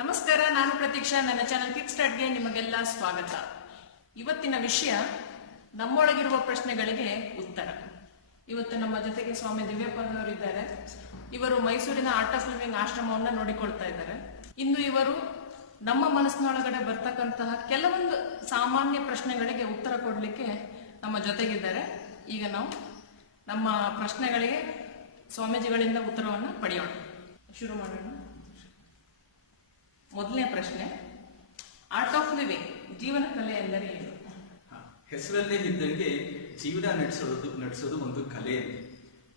ನಮಸ್ಕಾರ, ನಾನು ಪ್ರತೀಕ್ಷಾ. ನನ್ನ ಚಾನಲ್ ಕಿಕ್ ಸ್ಟಾರ್ಟ್ಗೆ ನಿಮಗೆಲ್ಲ ಸ್ವಾಗತ. ಇವತ್ತಿನ ವಿಷಯ ನಮ್ಮೊಳಗಿರುವ ಪ್ರಶ್ನೆಗಳಿಗೆ ಉತ್ತರ. ಇವತ್ತು ನಮ್ಮ ಜೊತೆಗೆ ಸ್ವಾಮಿ ದಿವ್ಯಪ್ಪನವರು ಇದ್ದಾರೆ. ಇವರು ಮೈಸೂರಿನ ಆರ್ಟ್ ಆಫ್ ಲಿವಿಂಗ್ ಆಶ್ರಮವನ್ನ ನೋಡಿಕೊಳ್ತಾ ಇದ್ದಾರೆ. ಇಂದು ಇವರು ನಮ್ಮ ಮನಸ್ಸಿನೊಳಗಡೆ ಬರ್ತಕ್ಕಂತಹ ಕೆಲವೊಂದು ಸಾಮಾನ್ಯ ಪ್ರಶ್ನೆಗಳಿಗೆ ಉತ್ತರ ಕೊಡ್ಲಿಕ್ಕೆ ನಮ್ಮ ಜೊತೆಗಿದ್ದಾರೆ. ಈಗ ನಾವು ನಮ್ಮ ಪ್ರಶ್ನೆಗಳಿಗೆ ಸ್ವಾಮೀಜಿಗಳಿಂದ ಉತ್ತರವನ್ನು ಪಡೆಯೋಣ. ಶುರು ಮಾಡೋಣ. ಮೊದಲನೇ ಪ್ರಶ್ನೆ, ಆರ್ಟ್ ಆಫ್ ಲಿವಿಂಗ್ ಜೀವನ ಕಲೆ ಎಂದರೆ ಏನು? ಹೆಸರಲ್ಲೇ ಇದ್ದಂಗೆ ಜೀವನ ನಡೆಸೋದು ಒಂದು ಕಲೆ.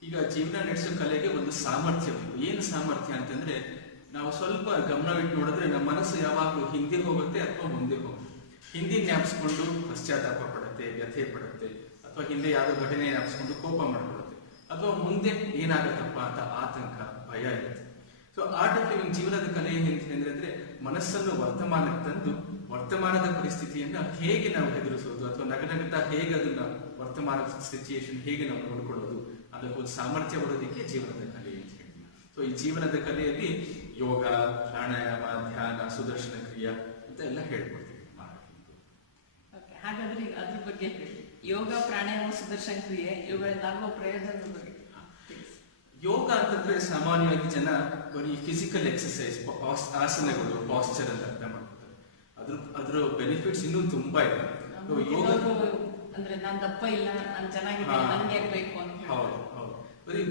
ಈಗ ಜೀವನ ನಡೆಸೋ ಕಲೆಗೆ ಒಂದು ಸಾಮರ್ಥ್ಯ ಬೇಕು. ಏನು ಸಾಮರ್ಥ್ಯ ಅಂತಂದ್ರೆ, ನಾವು ಸ್ವಲ್ಪ ಗಮನವಿಟ್ಟು ನೋಡಿದ್ರೆ ನಮ್ಮ ಮನಸ್ಸು ಯಾವಾಗಲೂ ಹಿಂದೆ ಹೋಗುತ್ತೆ ಅಥವಾ ಮುಂದೆ ಹೋಗುತ್ತೆ. ಹಿಂದೆ ಜ್ಞಾಪಿಸ್ಕೊಂಡು ಪಶ್ಚಾತ್ತಾಪ ಪಡುತ್ತೆ, ವ್ಯಥೆ ಪಡುತ್ತೆ, ಅಥವಾ ಹಿಂದೆ ಯಾವುದೋ ಘಟನೆ ಜ್ಞಾಪಿಸ್ಕೊಂಡು ಕೋಪ ಮಾಡ್ಕೊಳ್ಳುತ್ತೆ, ಅಥವಾ ಮುಂದೆ ಏನಾಗತ್ತಪ್ಪ ಅಂತ ಆತಂಕ, ಭಯ ಇರುತ್ತೆ. ಸೊ ಆರ್ಟ್ ಆಫ್ ಲಿವಿಂಗ್ ಜೀವನದ ಕಲೆ ಏನಂತಂದ್ರೆ, ಮನಸ್ಸನ್ನು ವರ್ತಮಾನಕ್ಕೆ ತಂದು ವರ್ತಮಾನದ ಪರಿಸ್ಥಿತಿಯನ್ನ ಹೇಗೆ ನಾವು ಎದುರಿಸೋದು, ಅಥವಾ ನಗನಗುತ್ತಾ ಹೇಗೆ ಅದನ್ನ ವರ್ತಮಾನದ ಸಿಚುಯೇಷನ್ ಹೇಗೆ ನಾವು ನೋಡ್ಕೊಳ್ಳೋದು, ಅದಕ್ಕೊಂದು ಸಾಮರ್ಥ್ಯ ಬರೋದಕ್ಕೆ ಜೀವನದ ಕಲೆ ಅಂತ ಹೇಳಿ. ಸೊ ಈ ಜೀವನದ ಕಲೆಯಲ್ಲಿ ಯೋಗ, ಪ್ರಾಣಾಯಾಮ, ಧ್ಯಾನ, ಸುದರ್ಶನ ಕ್ರಿಯೆ ಅಂತ ಎಲ್ಲ ಹೇಳ್ಕೊಡ್ತೀವಿ. ಹಾಗಾದ್ರೆ ಅದ್ರ ಬಗ್ಗೆ ಯೋಗ, ಪ್ರಾಣಾಯಾಮ, ಸುದರ್ಶನ ಕ್ರಿಯೆ ಇವುಗಳಿಂದ ಆಗುವ ಪ್ರಯೋಜನದ ಬಗ್ಗೆ. ಯೋಗ ಅಂತಂದ್ರೆ ಸಾಮಾನ್ಯವಾಗಿ ಜನ ಬರೀ ಫಿಸಿಕಲ್ ಎಕ್ಸರ್ಸೈಸ್, ಆಸನಗಳು, ಪಾಸ್ಚರ್ ಅಂತ ಅರ್ಥ ಮಾಡ್ತಾರೆ. ಅದ್ರ ಬೆನಿಫಿಟ್ಸ್ ಇನ್ನೂ ತುಂಬಾ ಇದೆ. ಯೋಗ ಅಂದ್ರೆ ನಾನು ದಪ್ಪ ಇಲ್ಲ, ನಾನು ಚೆನ್ನಾಗಿದ್ದೀನಿ, ನನಗೆ ಬೇಕು ಅಂತ. ಹೌದು ಹೌದು.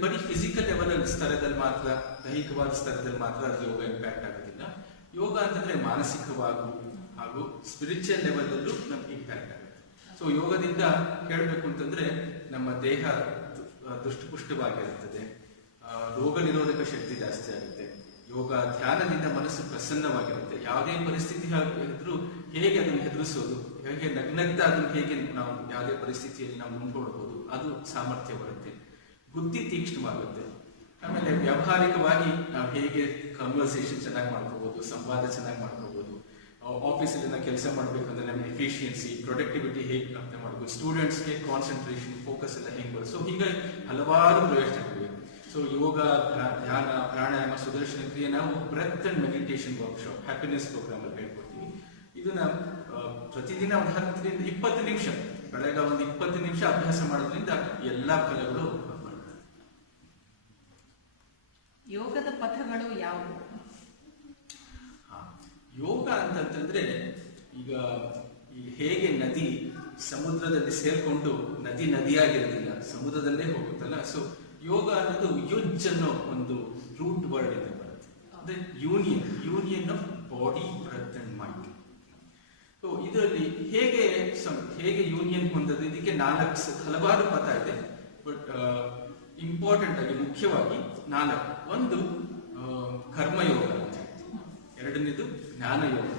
ಬರೀ ಫಿಸಿಕಲ್ ಲೆವೆಲ್ ಸ್ತರದಲ್ಲಿ ಮಾತ್ರ, ದೈಹಿಕವಾದ ಸ್ತರದಲ್ಲಿ ಮಾತ್ರ ಅದು ಯೋಗ ಇಂಪ್ಯಾಕ್ಟ್ ಆಗೋದಿಲ್ಲ. ಯೋಗ ಅಂತಂದ್ರೆ ಮಾನಸಿಕವಾಗೂ ಹಾಗೂ ಸ್ಪಿರಿಚುವಲ್ ಲೆವೆಲ್ ಅಲ್ಲೂ ನಮ್ಗೆ ಇಂಪ್ಯಾಕ್ಟ್ ಆಗುತ್ತೆ. ಸೊ ಯೋಗದಿಂದ ಹೇಳ್ಬೇಕು ಅಂತಂದ್ರೆ ನಮ್ಮ ದೇಹ ದುಷ್ಟಪುಷ್ಟವಾಗಿರುತ್ತದೆ, ರೋಗ ನಿರೋಧಕ ಶಕ್ತಿ ಜಾಸ್ತಿ ಆಗುತ್ತೆ. ಯೋಗ ಧ್ಯಾನದಿಂದ ಮನಸ್ಸು ಪ್ರಸನ್ನವಾಗಿರುತ್ತೆ. ಯಾವುದೇ ಪರಿಸ್ಥಿತಿ ಇದ್ರೂ ಹೇಗೆ ಅದನ್ನು ಎದುರಿಸೋದು, ಹೇಗೆ ನಗ್ನಗ್ತಾ ಅದನ್ನು ಹೇಗೆ ನಾವು ಯಾವುದೇ ಪರಿಸ್ಥಿತಿಯಲ್ಲಿ ನಾವು ಮುಂದ್ಕೊಳ್ಬಹುದು, ಅದು ಸಾಮರ್ಥ್ಯ ಬರುತ್ತೆ. ಬುದ್ಧಿ ತೀಕ್ಷ್ಣವಾಗುತ್ತೆ. ಆಮೇಲೆ ವ್ಯಾವಹಾರಿಕವಾಗಿ ನಾವು ಹೇಗೆ ಕನ್ವರ್ಸೇಷನ್ ಚೆನ್ನಾಗಿ ಮಾಡ್ಕೋಬಹುದು, ಸಂವಾದ ಚೆನ್ನಾಗಿ ಮಾಡ್ಕೋಬಹುದು. ಆಫೀಸಲ್ಲಿ ನಾವು ಕೆಲಸ ಮಾಡ್ಬೇಕಂದ್ರೆ ನಮ್ಮ ಎಫಿಷಿಯನ್ಸಿ, ಪ್ರೊಡಕ್ಟಿವಿಟಿ ಹೇಗೆ ಅರ್ಥ ಮಾಡ್ಬೋದು, ಸ್ಟೂಡೆಂಟ್ಸ್ಗೆ ಕಾನ್ಸಂಟ್ರೇಷನ್, ಫೋಕಸ್ ಎಲ್ಲ ಹೇಗೆ ಬರುತ್ತೆ. ಸೊ ಹೀಗೆ ಹಲವಾರು ಪ್ರಯೋಜನಗಳಿವೆ. ಸೊ ಯೋಗ, ಧ್ಯಾನ, ಪ್ರಾಣಾಯಾಮ, ಸುದರ್ಶನ ಕ್ರಿಯೆ ನಾವು breath and meditation workshop, happiness program ಅಲ್ಲಿ ಹೇಳ್ಕೊಡ್ತೀವಿ. ಇದನ್ನ ಪ್ರತಿದಿನ ಒಂದು 10ರಿಂದ 20 ನಿಮಿಷ, ಬೆಳಗ್ಗೆ ಒಂದು 20 ನಿಮಿಷ ಅಭ್ಯಾಸ ಮಾಡೋದ್ರಿಂದ ಎಲ್ಲಾ ಫಲಗಳು ಬರ್ತವೆ. ಯೋಗದ ಪಥಗಳು ಯಾವುವು? ಯೋಗ ಅಂತಂದ್ರೆ ಈಗ ಹೇಗೆ ನದಿ ಸಮುದ್ರದಲ್ಲಿ ಸೇರ್ಕೊಂಡು ನದಿಯಾಗಿರೋದಿಲ್ಲ, ಸಮುದ್ರದಲ್ಲೇ ಹೋಗುತ್ತಲ್ಲ. ಸೊ ಯೋಗ ಅನ್ನೋದು ಯುಜ್ ಅನ್ನೋ ಒಂದು ರೂಟ್ ವರ್ಡ್ ಇಂದ ಬರುತ್ತೆ. ಅಂದ್ರೆ union of body, breath and mind. So ಇದರಲ್ಲಿ ಹೇಗೆ ಯೂನಿಯನ್ ಹೊಂದೋದು, ಇದಕ್ಕೆ ಹಲವಾರು ಪಥ ಇದೆ. ಬಟ್ ಇಂಪಾರ್ಟೆಂಟ್ ಆಗಿ ಮುಖ್ಯವಾಗಿ 4. ಒಂದು ಕರ್ಮಯೋಗ ಅಂತ, ಎರಡನೇದು ಜ್ಞಾನ ಯೋಗ,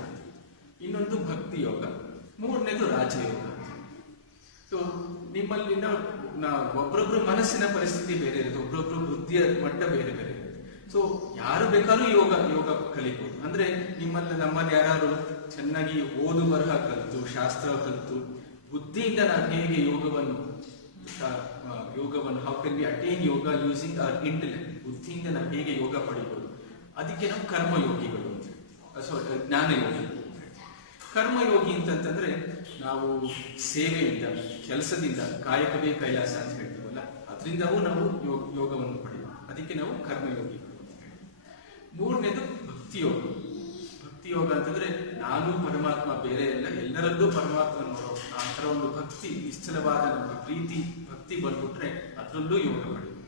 ಇನ್ನೊಂದು ಭಕ್ತಿ ಯೋಗ, ಮೂರನೇದು ರಾಜಯೋಗ. ಸೊ ನಿಮ್ಮಲ್ಲಿ ಒಬ್ಬರೊಬ್ರು ಮನಸ್ಸಿನ ಪರಿಸ್ಥಿತಿ ಬೇರೆ ಇರುತ್ತೆ, ಒಬ್ಬರೊಬ್ರು ಬುದ್ಧಿಯ ಮಟ್ಟ ಬೇರೆ ಬೇರೆ ಇರುತ್ತೆ. ಸೊ ಯಾರು ಬೇಕಾದ್ರೂ ಯೋಗ ಕಲಿಬಹುದು. ಅಂದ್ರೆ ನಮ್ಮಲ್ಲಿ ಯಾರು ಚೆನ್ನಾಗಿ ಓದು ಬರಹ ಕಲಿತು, ಶಾಸ್ತ್ರ ಕಲಿತು, ಬುದ್ಧಿಯಿಂದ ನಾವು ಹೇಗೆ ಯೋಗವನ್ನು how can be attain yoga using hour intellect, ಬುದ್ಧಿಯಿಂದ ನಾವು ಹೇಗೆ ಯೋಗ ಪಡಿಬಹುದು, ಅದಕ್ಕೆ ನಾವು ಕರ್ಮಯೋಗಿಗಳು ಅಂತ. ಸೊ ಜ್ಞಾನಯೋಗಿ. ಕರ್ಮಯೋಗಿ ಅಂತಂದ್ರೆ ನಾವು ಸೇವೆಯಿಂದ, ಕೆಲಸದಿಂದ, ಕಾಯಕವೇ ಕೈಲಾಸ ಅಂತ ಹೇಳ್ತೀವಲ್ಲ, ಅದರಿಂದವೂ ನಾವು ಯೋಗವನ್ನು ಪಡೆಯುವ, ಅದಕ್ಕೆ ನಾವು ಕರ್ಮಯೋಗಿಗಳು. ಮೂರನೇದು ಭಕ್ತಿಯೋಗ. ಭಕ್ತಿಯೋಗ ಅಂತಂದ್ರೆ ನಾನು ಪರಮಾತ್ಮ ಬೇರೆ ಎಲ್ಲ, ಎಲ್ಲರಲ್ಲೂ ಪರಮಾತ್ಮ ನೋಡೋ ಆ ತರ ಒಂದು ಭಕ್ತಿ, ನಿಶ್ಚಲವಾದ ನಮಗೆ ಪ್ರೀತಿ ಭಕ್ತಿ ಬಂದ್ಬಿಟ್ರೆ ಅದರಲ್ಲೂ ಯೋಗ ಪಡೆಯುವ.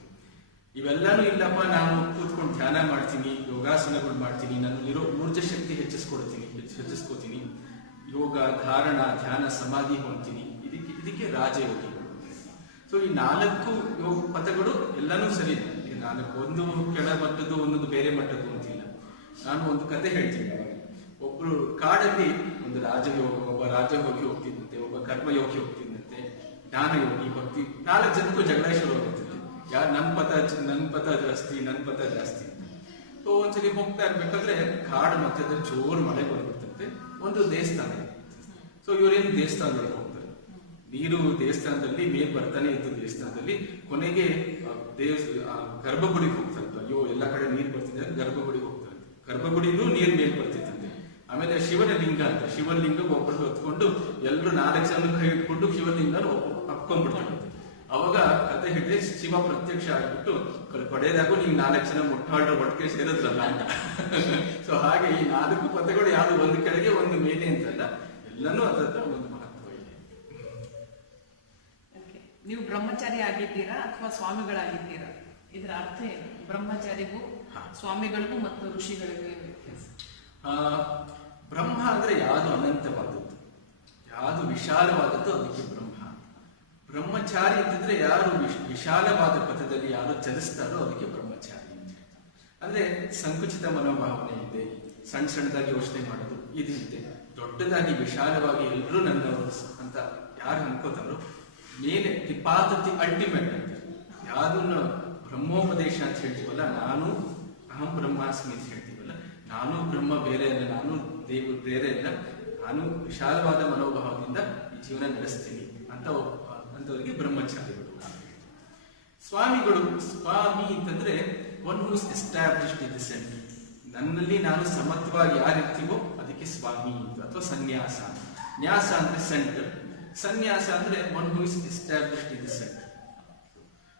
ಇವೆಲ್ಲಾನು ಇಲ್ಲಪ್ಪ, ನಾನು ಕೂತ್ಕೊಂಡು ಧ್ಯಾನ ಮಾಡ್ತೀನಿ, ಯೋಗಾಸನಗಳು ಮಾಡ್ತೀನಿ, ನನ್ನಲ್ಲಿರೋ ಊರ್ಜ ಶಕ್ತಿ ಹೆಚ್ಚಿಸ್ಕೋತೀನಿ, ಯೋಗ, ಧಾರಣ, ಧ್ಯಾನ, ಸಮಾಧಿ ಹೊಂದ್ತೀನಿ, ಇದಕ್ಕೆ ರಾಜಯೋಗಿಗಳು. ಸೊ ಈ 4 ಯೋಗ ಪಥಗಳು ಎಲ್ಲಾನು ಸರಿ. ಒಂದು ಕೆಳ ಮಟ್ಟದ್ದು, ಒಂದೊಂದು ಬೇರೆ ಮಟ್ಟದ್ದು ಅಂತಿಲ್ಲ. ನಾನು ಒಂದು ಕತೆ ಹೇಳ್ತೀನಿ. ಒಬ್ರು ಕಾಡಲ್ಲಿ ಒಂದು ಒಬ್ಬ ರಾಜಯೋಗಿ ಹೋಗ್ತಿದ್ದಂತೆ, ಒಬ್ಬ ಕರ್ಮಯೋಗಿ ಹೋಗ್ತಿದ್ದಂತೆ, ಜ್ಞಾನಯೋಗಿ, ಭಕ್ತಿ, 4 ಜನಕ್ಕೂ ಜಗಳ ಶುರು ಹೋಗ್ತಿದ್ದೆ. ಯಾರು ನನ್ ಪಥ ಜಾಸ್ತಿ. ಸೊ ಒಂದ್ಸಲಿ ಹೋಗ್ತಾ ಇರ್ಬೇಕಾದ್ರೆ ಕಾಡು ಮಧ್ಯದಲ್ಲಿ ಜೋರು ಮಳೆ ಬಂದ್ಬಿಡ್ತಂತೆ. ಒಂದು ದೇವಸ್ಥಾನ. ಸೊ ಇವರೇನು ದೇವಸ್ಥಾನದೊಳಗೆ ಹೋಗ್ತಾರೆ. ನೀರು ದೇವಸ್ಥಾನದಲ್ಲಿ ಮೇಲ್ ಬರ್ತಾನೆ ಇತ್ತು. ದೇವಸ್ಥಾನದಲ್ಲಿ ಕೊನೆಗೆ ಗರ್ಭಗುಡಿಗೆ ಹೋಗ್ತಾರೆ. ಅಯ್ಯೋ ಎಲ್ಲ ಕಡೆ ನೀರು ಬರ್ತಿದೆ, ಗರ್ಭಗುಡಿಗೆ ಹೋಗ್ತಾರೆ. ಗರ್ಭಗುಡಿನೂ ನೀರು ಮೇಲ್ ಬರ್ತಿತ್ತು. ಆಮೇಲೆ ಶಿವನ ಲಿಂಗ ಅಂತ, ಶಿವಲಿಂಗ ಒಬ್ಬರು ಹೊತ್ಕೊಂಡು ಎಲ್ಲರೂ 4 ಜನ ಕೈ ಇಟ್ಕೊಂಡು ಶಿವಲಿಂಗ ಅಪ್ಕೊಂಡ್ಬಿಡ್ತಾರೆ. ಅವಾಗ ಕತೆ ಹೇಳಿದ್ರೆ ಶಿವ ಪ್ರತ್ಯಕ್ಷ ಆಗ್ಬಿಟ್ಟು ಪಡೆಯದಾಗೂ ನೀವು 4 ಜನ ಮುಟ್ಟಾಡ್ರ ಒಟ್ಟಿಗೆ ಸೇರಿದ್ರಲ್ಲ ಅಂತ. ಸೊ ಹಾಗೆ ಈ 4 ಪದಗಳು ಯಾವ್ದು ಒಂದು ಕೆಳಗೆ ಒಂದು ಮೇಲೆ ಅಂತಲ್ಲ, ಎಲ್ಲನೂ ಅದರ ಒಂದು ಮಹತ್ವ ಇದೆ. ನೀವು ಬ್ರಹ್ಮಚಾರಿ ಆಗಿದ್ದೀರಾ ಅಥವಾ ಸ್ವಾಮಿಗಳಾಗಿದ್ದೀರಾ? ಇದರ ಅರ್ಥ ಏನು? ಬ್ರಹ್ಮಚಾರಿಗೂ ಸ್ವಾಮಿಗಳಿಗೂ ಮತ್ತು ಋಷಿಗಳಿಗೂ ಏನು ವ್ಯತ್ಯಾಸ? ಬ್ರಹ್ಮ ಅಂದ್ರೆ ಯಾವುದು ಅನಂತವಾದದ್ದು, ಯಾವುದು ವಿಶಾಲವಾದದ್ದು ಅದಕ್ಕೆ ಬ್ರಹ್ಮ. ಬ್ರಹ್ಮಚಾರಿ ಅಂತಂದ್ರೆ ಯಾರು ವಿಶಾಲವಾದ ಪಥದಲ್ಲಿ ಯಾರು ಚಲಿಸ್ತಾರೋ ಅದಕ್ಕೆ ಬ್ರಹ್ಮಚಾರಿ ಅಂತ. ಅಂದ್ರೆ ಸಂಕುಚಿತ ಮನೋಭಾವನೆ ಇದೆ, ಸಣ್ಣ ಸಣ್ಣದಾಗಿ ಯೋಚನೆ ಮಾಡೋದು ಇದಿದೆ, ದೊಡ್ಡದಾಗಿ ವಿಶಾಲವಾಗಿ ಎಲ್ಲರೂ ನನ್ನವರು ಅಂತ ಯಾರು ಅನ್ಕೋತಾರೋ ಮೇಲೆ the path of the ultimate ಅಂತ ಯಾವ್ದನ್ನ ಬ್ರಹ್ಮೋಪದೇಶ ಅಂತ ಹೇಳ್ತೀವಲ್ಲ, ನಾನು ಅಹಂ ಬ್ರಹ್ಮಾಸ್ಮಿ ಅಂತ ಹೇಳ್ತೀವಲ್ಲ, ನಾನು ಬ್ರಹ್ಮ ಬೇರೆ ಅಲ್ಲ, ನಾನು ದೇವರು ಬೇರೆ ಅಲ್ಲ, ನಾನು ವಿಶಾಲವಾದ ಮನೋಭಾವದಿಂದ ಈ ಜೀವನ ನಡೆಸ್ತೀನಿ ಅಂತವರಿಗೆ ಬ್ರಹ್ಮಚಾರಿಗಳು. ಸ್ವಾಮಿಗಳು, ಸ್ವಾಮಿ ಅಂತಂದ್ರೆ one who's established in the center, ನನ್ನಲ್ಲಿ ನಾನು ಸಮತ್ವವಾಗಿ ಯಾರಿರ್ತೀವೋ ಅದಕ್ಕೆ ಸ್ವಾಮಿ ಅಂತ, ಅಥವಾ ಸನ್ಯಾಸ. ನ್ಯಾಸ ಅಂದ್ರೆ ಸೆಂಟರ್, ಸನ್ಯಾಸ ಅಂದ್ರೆ one who is established in the centre.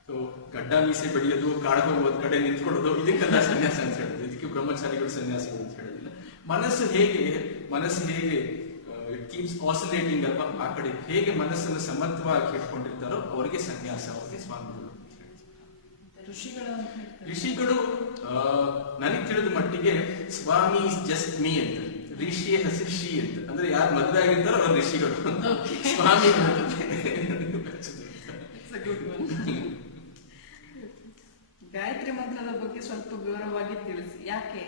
So ಗಡ್ಡ ಮೀಸೆ ಬೆಳೆಯೋದು, ಕಾಡ್ಗೆ ಹೋಗೋದ್ ಕಡೆ ನಿಂತ್ಕೊಳ್ಳೋದು ಇದಕ್ಕೆಲ್ಲ ಸನ್ಯಾಸ ಅಂತ ಹೇಳೋದು, ಇದಕ್ಕೆ ಬ್ರಹ್ಮಚಾರಿಗಳು ಸನ್ಯಾಸಿಗಳು ಅಂತ ಹೇಳೋದಿಲ್ಲ. ಮನಸ್ಸು ಹೇಗೆ ಇಟ್ ಕೀಪ್ಸ್ ಆಸಿಲೇಟಿಂಗ್ ಅಲ್ವಾ, ಆ ಕಡೆ ಹೇಗೆ ಮನಸ್ಸನ್ನು ಸಮತ್ವವಾಗಿ ಇಟ್ಕೊಂಡಿರ್ತಾರೋ ಅವರಿಗೆ ಸನ್ಯಾಸ, ಅವರಿಗೆ ಸ್ವಾಮಿಗಳು. ಋಷಿಗಳು ನನಗೆ ತಿಳಿದ ಮಟ್ಟಿಗೆ ಸ್ವಾಮಿ ಇಸ್ ಜಸ್ಟ್ ಮೀ ಅಂತ, ಋಷಿಯ ಹೆಸರು ಶ್ರೀ ಅಂತ, ಅಂದ್ರೆ ಯಾರು ಮದುವೆ ಆಗಿರ್ತಾರೋ ಅವ್ರ ಋಷಿಗಳು. ಸ್ವಾಮಿ ಗಾಯತ್ರಿ ಮಂತ್ರದ ಬಗ್ಗೆ ಸ್ವಲ್ಪ ವಿವರವಾಗಿ ತಿಳಿಸಿ. ಯಾಕೆ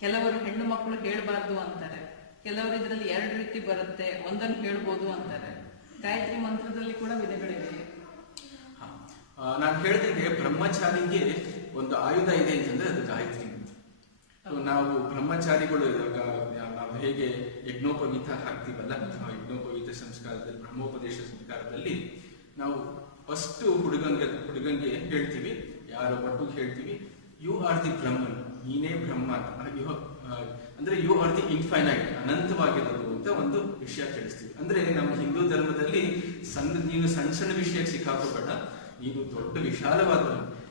ಕೆಲವರು ಹೆಣ್ಣು ಮಕ್ಕಳು ಹೇಳ್ಬಾರ್ದು ಅಂತಾರೆ, ಕೆಲವರು ಇದರಲ್ಲಿ 2 ರೀತಿ ಬರುತ್ತೆ, ಒಂದನ್ನು ಹೇಳ್ಬೋದು ಅಂತಾರೆ. ಗಾಯತ್ರಿ ಮಂತ್ರದಲ್ಲಿ ಕೂಡ ವಿಧಗಳಿವೆ. ನಾನು ಹೇಳಿದಂಗೆ ಬ್ರಹ್ಮಚಾರಿಗೆ ಒಂದು ಆಯುಧ ಇದೆ ಅಂತಂದ್ರೆ ಅದು ಗಾಯತ್ರಿ ಮಂತ್ರ. ನಾವು ಬ್ರಹ್ಮಚಾರಿಗಳು ನಾವು ಹೇಗೆ ಯಜ್ಞೋಪವೀತ ಹಾಕ್ತೀವಲ್ಲ, ಯಜ್ಞೋಪವೀತ ಸಂಸ್ಕಾರದಲ್ಲಿ, ಬ್ರಹ್ಮೋಪದೇಶ ಸಂಸ್ಕಾರದಲ್ಲಿ ನಾವು ಫಸ್ಟ್ ಹುಡುಗಂಗೆ ಹೇಳ್ತೀವಿ, ಯಾರೋ ಒಟ್ಟಿಗೆ ಹೇಳ್ತೀವಿ, ಯು ಆರ್ ದಿ ಬ್ರಹ್ಮನ್, ನೀನೇ ಬ್ರಹ್ಮ, ಅಂದ್ರೆ ಯು ಆರ್ ದಿ ಇನ್ಫೈನೈಟ್, ಅನಂತವಾಗಿರೋದು ಅಂತ ಒಂದು ವಿಷಯ ತಿಳಿಸ್ತೀವಿ. ಅಂದ್ರೆ ನಮ್ಮ ಹಿಂದೂ ಧರ್ಮದಲ್ಲಿ ನೀನು ಸಣ್ಣ ಸಣ್ಣ ವಿಷಯಕ್ಕೆ ಸಿಕ್ಕಾಕೋಬೇಡ, ನೀನು ದೊಡ್ಡ ವಿಶಾಲವಾದ.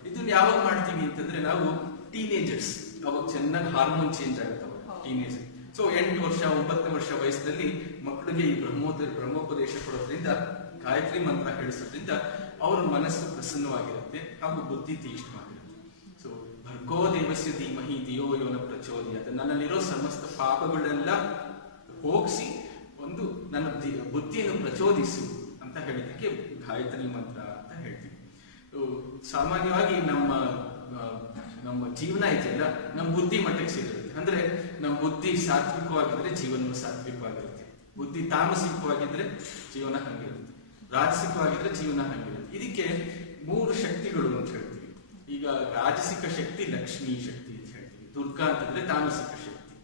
ಇದನ್ನ ಯಾವಾಗ ಮಾಡ್ತೀವಿ ಅಂತಂದ್ರೆ ನಾವು ಟೀನೇಜರ್ಸ್, ಅವಾಗ ಚೆನ್ನಾಗಿ ಹಾರ್ಮೋನ್ ಚೇಂಜ್ ಆಗುತ್ತವೆ ಟೀನೇಜರ್. ಸೊ 8 ವರ್ಷ 9 ವರ್ಷ ವಯಸ್ಸಲ್ಲಿ ಮಕ್ಕಳಿಗೆ ಈ ಬ್ರಹ್ಮೋಪದೇಶ ಕೊಡೋದ್ರಿಂದ, ಗಾಯತ್ರಿ ಮಂತ್ರ ಹೇಳಿಸೋದ್ರಿಂದ ಅವರ ಮನಸ್ಸು ಪ್ರಸನ್ನವಾಗಿರುತ್ತೆ ಹಾಗೂ ಬುದ್ಧಿ ತೀಕ್ಷ್ಣವಾಗಿರುತ್ತೆ. ಸೊ ಭರ್ಗೋ ದೇವಸ್ಯ ಧೀಮಹಿ ಧಿಯೋ ಯೋ ನ ಪ್ರಚೋದಯಾತ್, ನನ್ನಲ್ಲಿರೋ ಸಮಸ್ತ ಪಾಪಗಳೆಲ್ಲ ಹೋಗಿಸಿ ಒಂದು ನನ್ನ ಬುದ್ಧಿಯನ್ನು ಪ್ರಚೋದಿಸು ಅಂತ ಹೇಳಿದಕ್ಕೆ ಗಾಯತ್ರಿ ಮಂತ್ರ ಅಂತ ಹೇಳ್ತೀವಿ. ಸಾಮಾನ್ಯವಾಗಿ ನಮ್ಮ ಜೀವನ ಇದೆಯಲ್ಲ, ನಮ್ಮ ಬುದ್ಧಿ ಮಟ್ಟಕ್ಕೆ ಸೇರಿರುತ್ತೆ. ಅಂದ್ರೆ ನಮ್ಮ ಬುದ್ಧಿ ಸಾತ್ವಿಕವಾಗಿದ್ರೆ ಜೀವನ ಸಾತ್ವಿಕವಾಗಿರುತ್ತೆ, ಬುದ್ಧಿ ತಾಮಸಿಕವಾಗಿದ್ರೆ ಜೀವನ ಹಂಗಿರುತ್ತೆ, ರಾಜಸಿಕವಾಗಿದ್ರೆ ಜೀವನ ಹಂಗಿರುತ್ತೆ. ಇದಕ್ಕೆ 3 ಶಕ್ತಿಗಳು ಅಂತ ಹೇಳ್ತೀವಿ. ಈಗ ರಾಜಸಿಕ ಶಕ್ತಿ ಲಕ್ಷ್ಮೀ ಶಕ್ತಿ ಅಂತ ಹೇಳ್ತೀವಿ, ದುರ್ಗಾ ಅಂತಂದ್ರೆ ತಾಮಸಿಕ ಶಕ್ತಿ,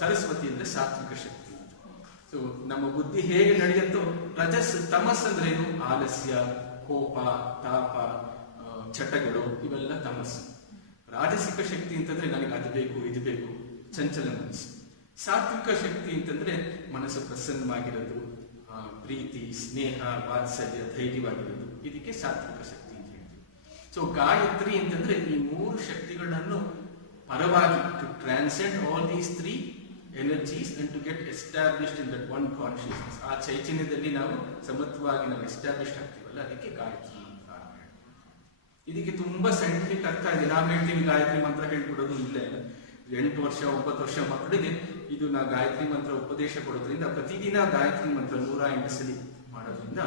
ಸರಸ್ವತಿ ಅಂದ್ರೆ ಸಾತ್ವಿಕ ಶಕ್ತಿ ಅಂತ. ಸೊ ನಮ್ಮ ಬುದ್ಧಿ ಹೇಗೆ ನಡೆಯುತ್ತೋ, ತಮಸ್ ಅಂದ್ರೆ ಏನು? ಆಲಸ್ಯ, ಕೋಪ, ತಾಪ, ಚಟಗಳು, ಇವೆಲ್ಲ ತಮಸ್ಸು. ರಾಜಸಿಕ ಶಕ್ತಿ ಅಂತಂದ್ರೆ ನನಗೆ ಅದು ಬೇಕು ಇದು ಬೇಕು, ಚಂಚಲ ಮನಸ್ಸು. ಸಾತ್ವಿಕ ಶಕ್ತಿ ಅಂತಂದ್ರೆ ಮನಸ್ಸು ಪ್ರಸನ್ನವಾಗಿರೋದು, ಪ್ರೀತಿ, ಸ್ನೇಹ, ವಾತ್ಸಲ್ಯ, ಧೈರ್ಯವಾಗಿರೋದು, ಇದಕ್ಕೆ ಸಾತ್ವಿಕ ಶಕ್ತಿ ಅಂತ ಹೇಳ್ತೀವಿ. ಸೊ ಗಾಯತ್ರಿ ಅಂತಂದ್ರೆ ಈ 3 ಶಕ್ತಿಗಳನ್ನು ಪರವಾಗಿ to transcend all these 3 energies and to get established in that one consciousness. ಆ ಚೈತನ್ಯದಲ್ಲಿ ನಾವು ಸಮತ್ವವಾಗಿ ನಾವು ಎಸ್ಟಾಬ್ಲಿಷ್ಡ್ ಆಗ್ತೀವಲ್ಲ, ಅದಕ್ಕೆ ಗಾಯತ್ರಿ ಮಂತ್ರ. ಇದಕ್ಕೆ ತುಂಬಾ ಸೈಂಟಿಫಿಕ್ ಅರ್ಥ ಇದೆ. ನಾವು ಹೇಳ್ತೀವಿ ಗಾಯತ್ರಿ ಮಂತ್ರ ಹೇಳ್ಬಿಡೋದು ಇಲ್ಲ. 8 ವರ್ಷ 9 ವರ್ಷ ಮಕ್ಕಳಿಗೆ ಇದು ನಾ ಗಾಯತ್ರಿ ಮಂತ್ರ ಉಪದೇಶ ಕೊಡೋದ್ರಿಂದ, ಪ್ರತಿದಿನ ಗಾಯತ್ರಿ ಮಂತ್ರ 108 ಸಲ ಮಾಡೋದ್ರಿಂದ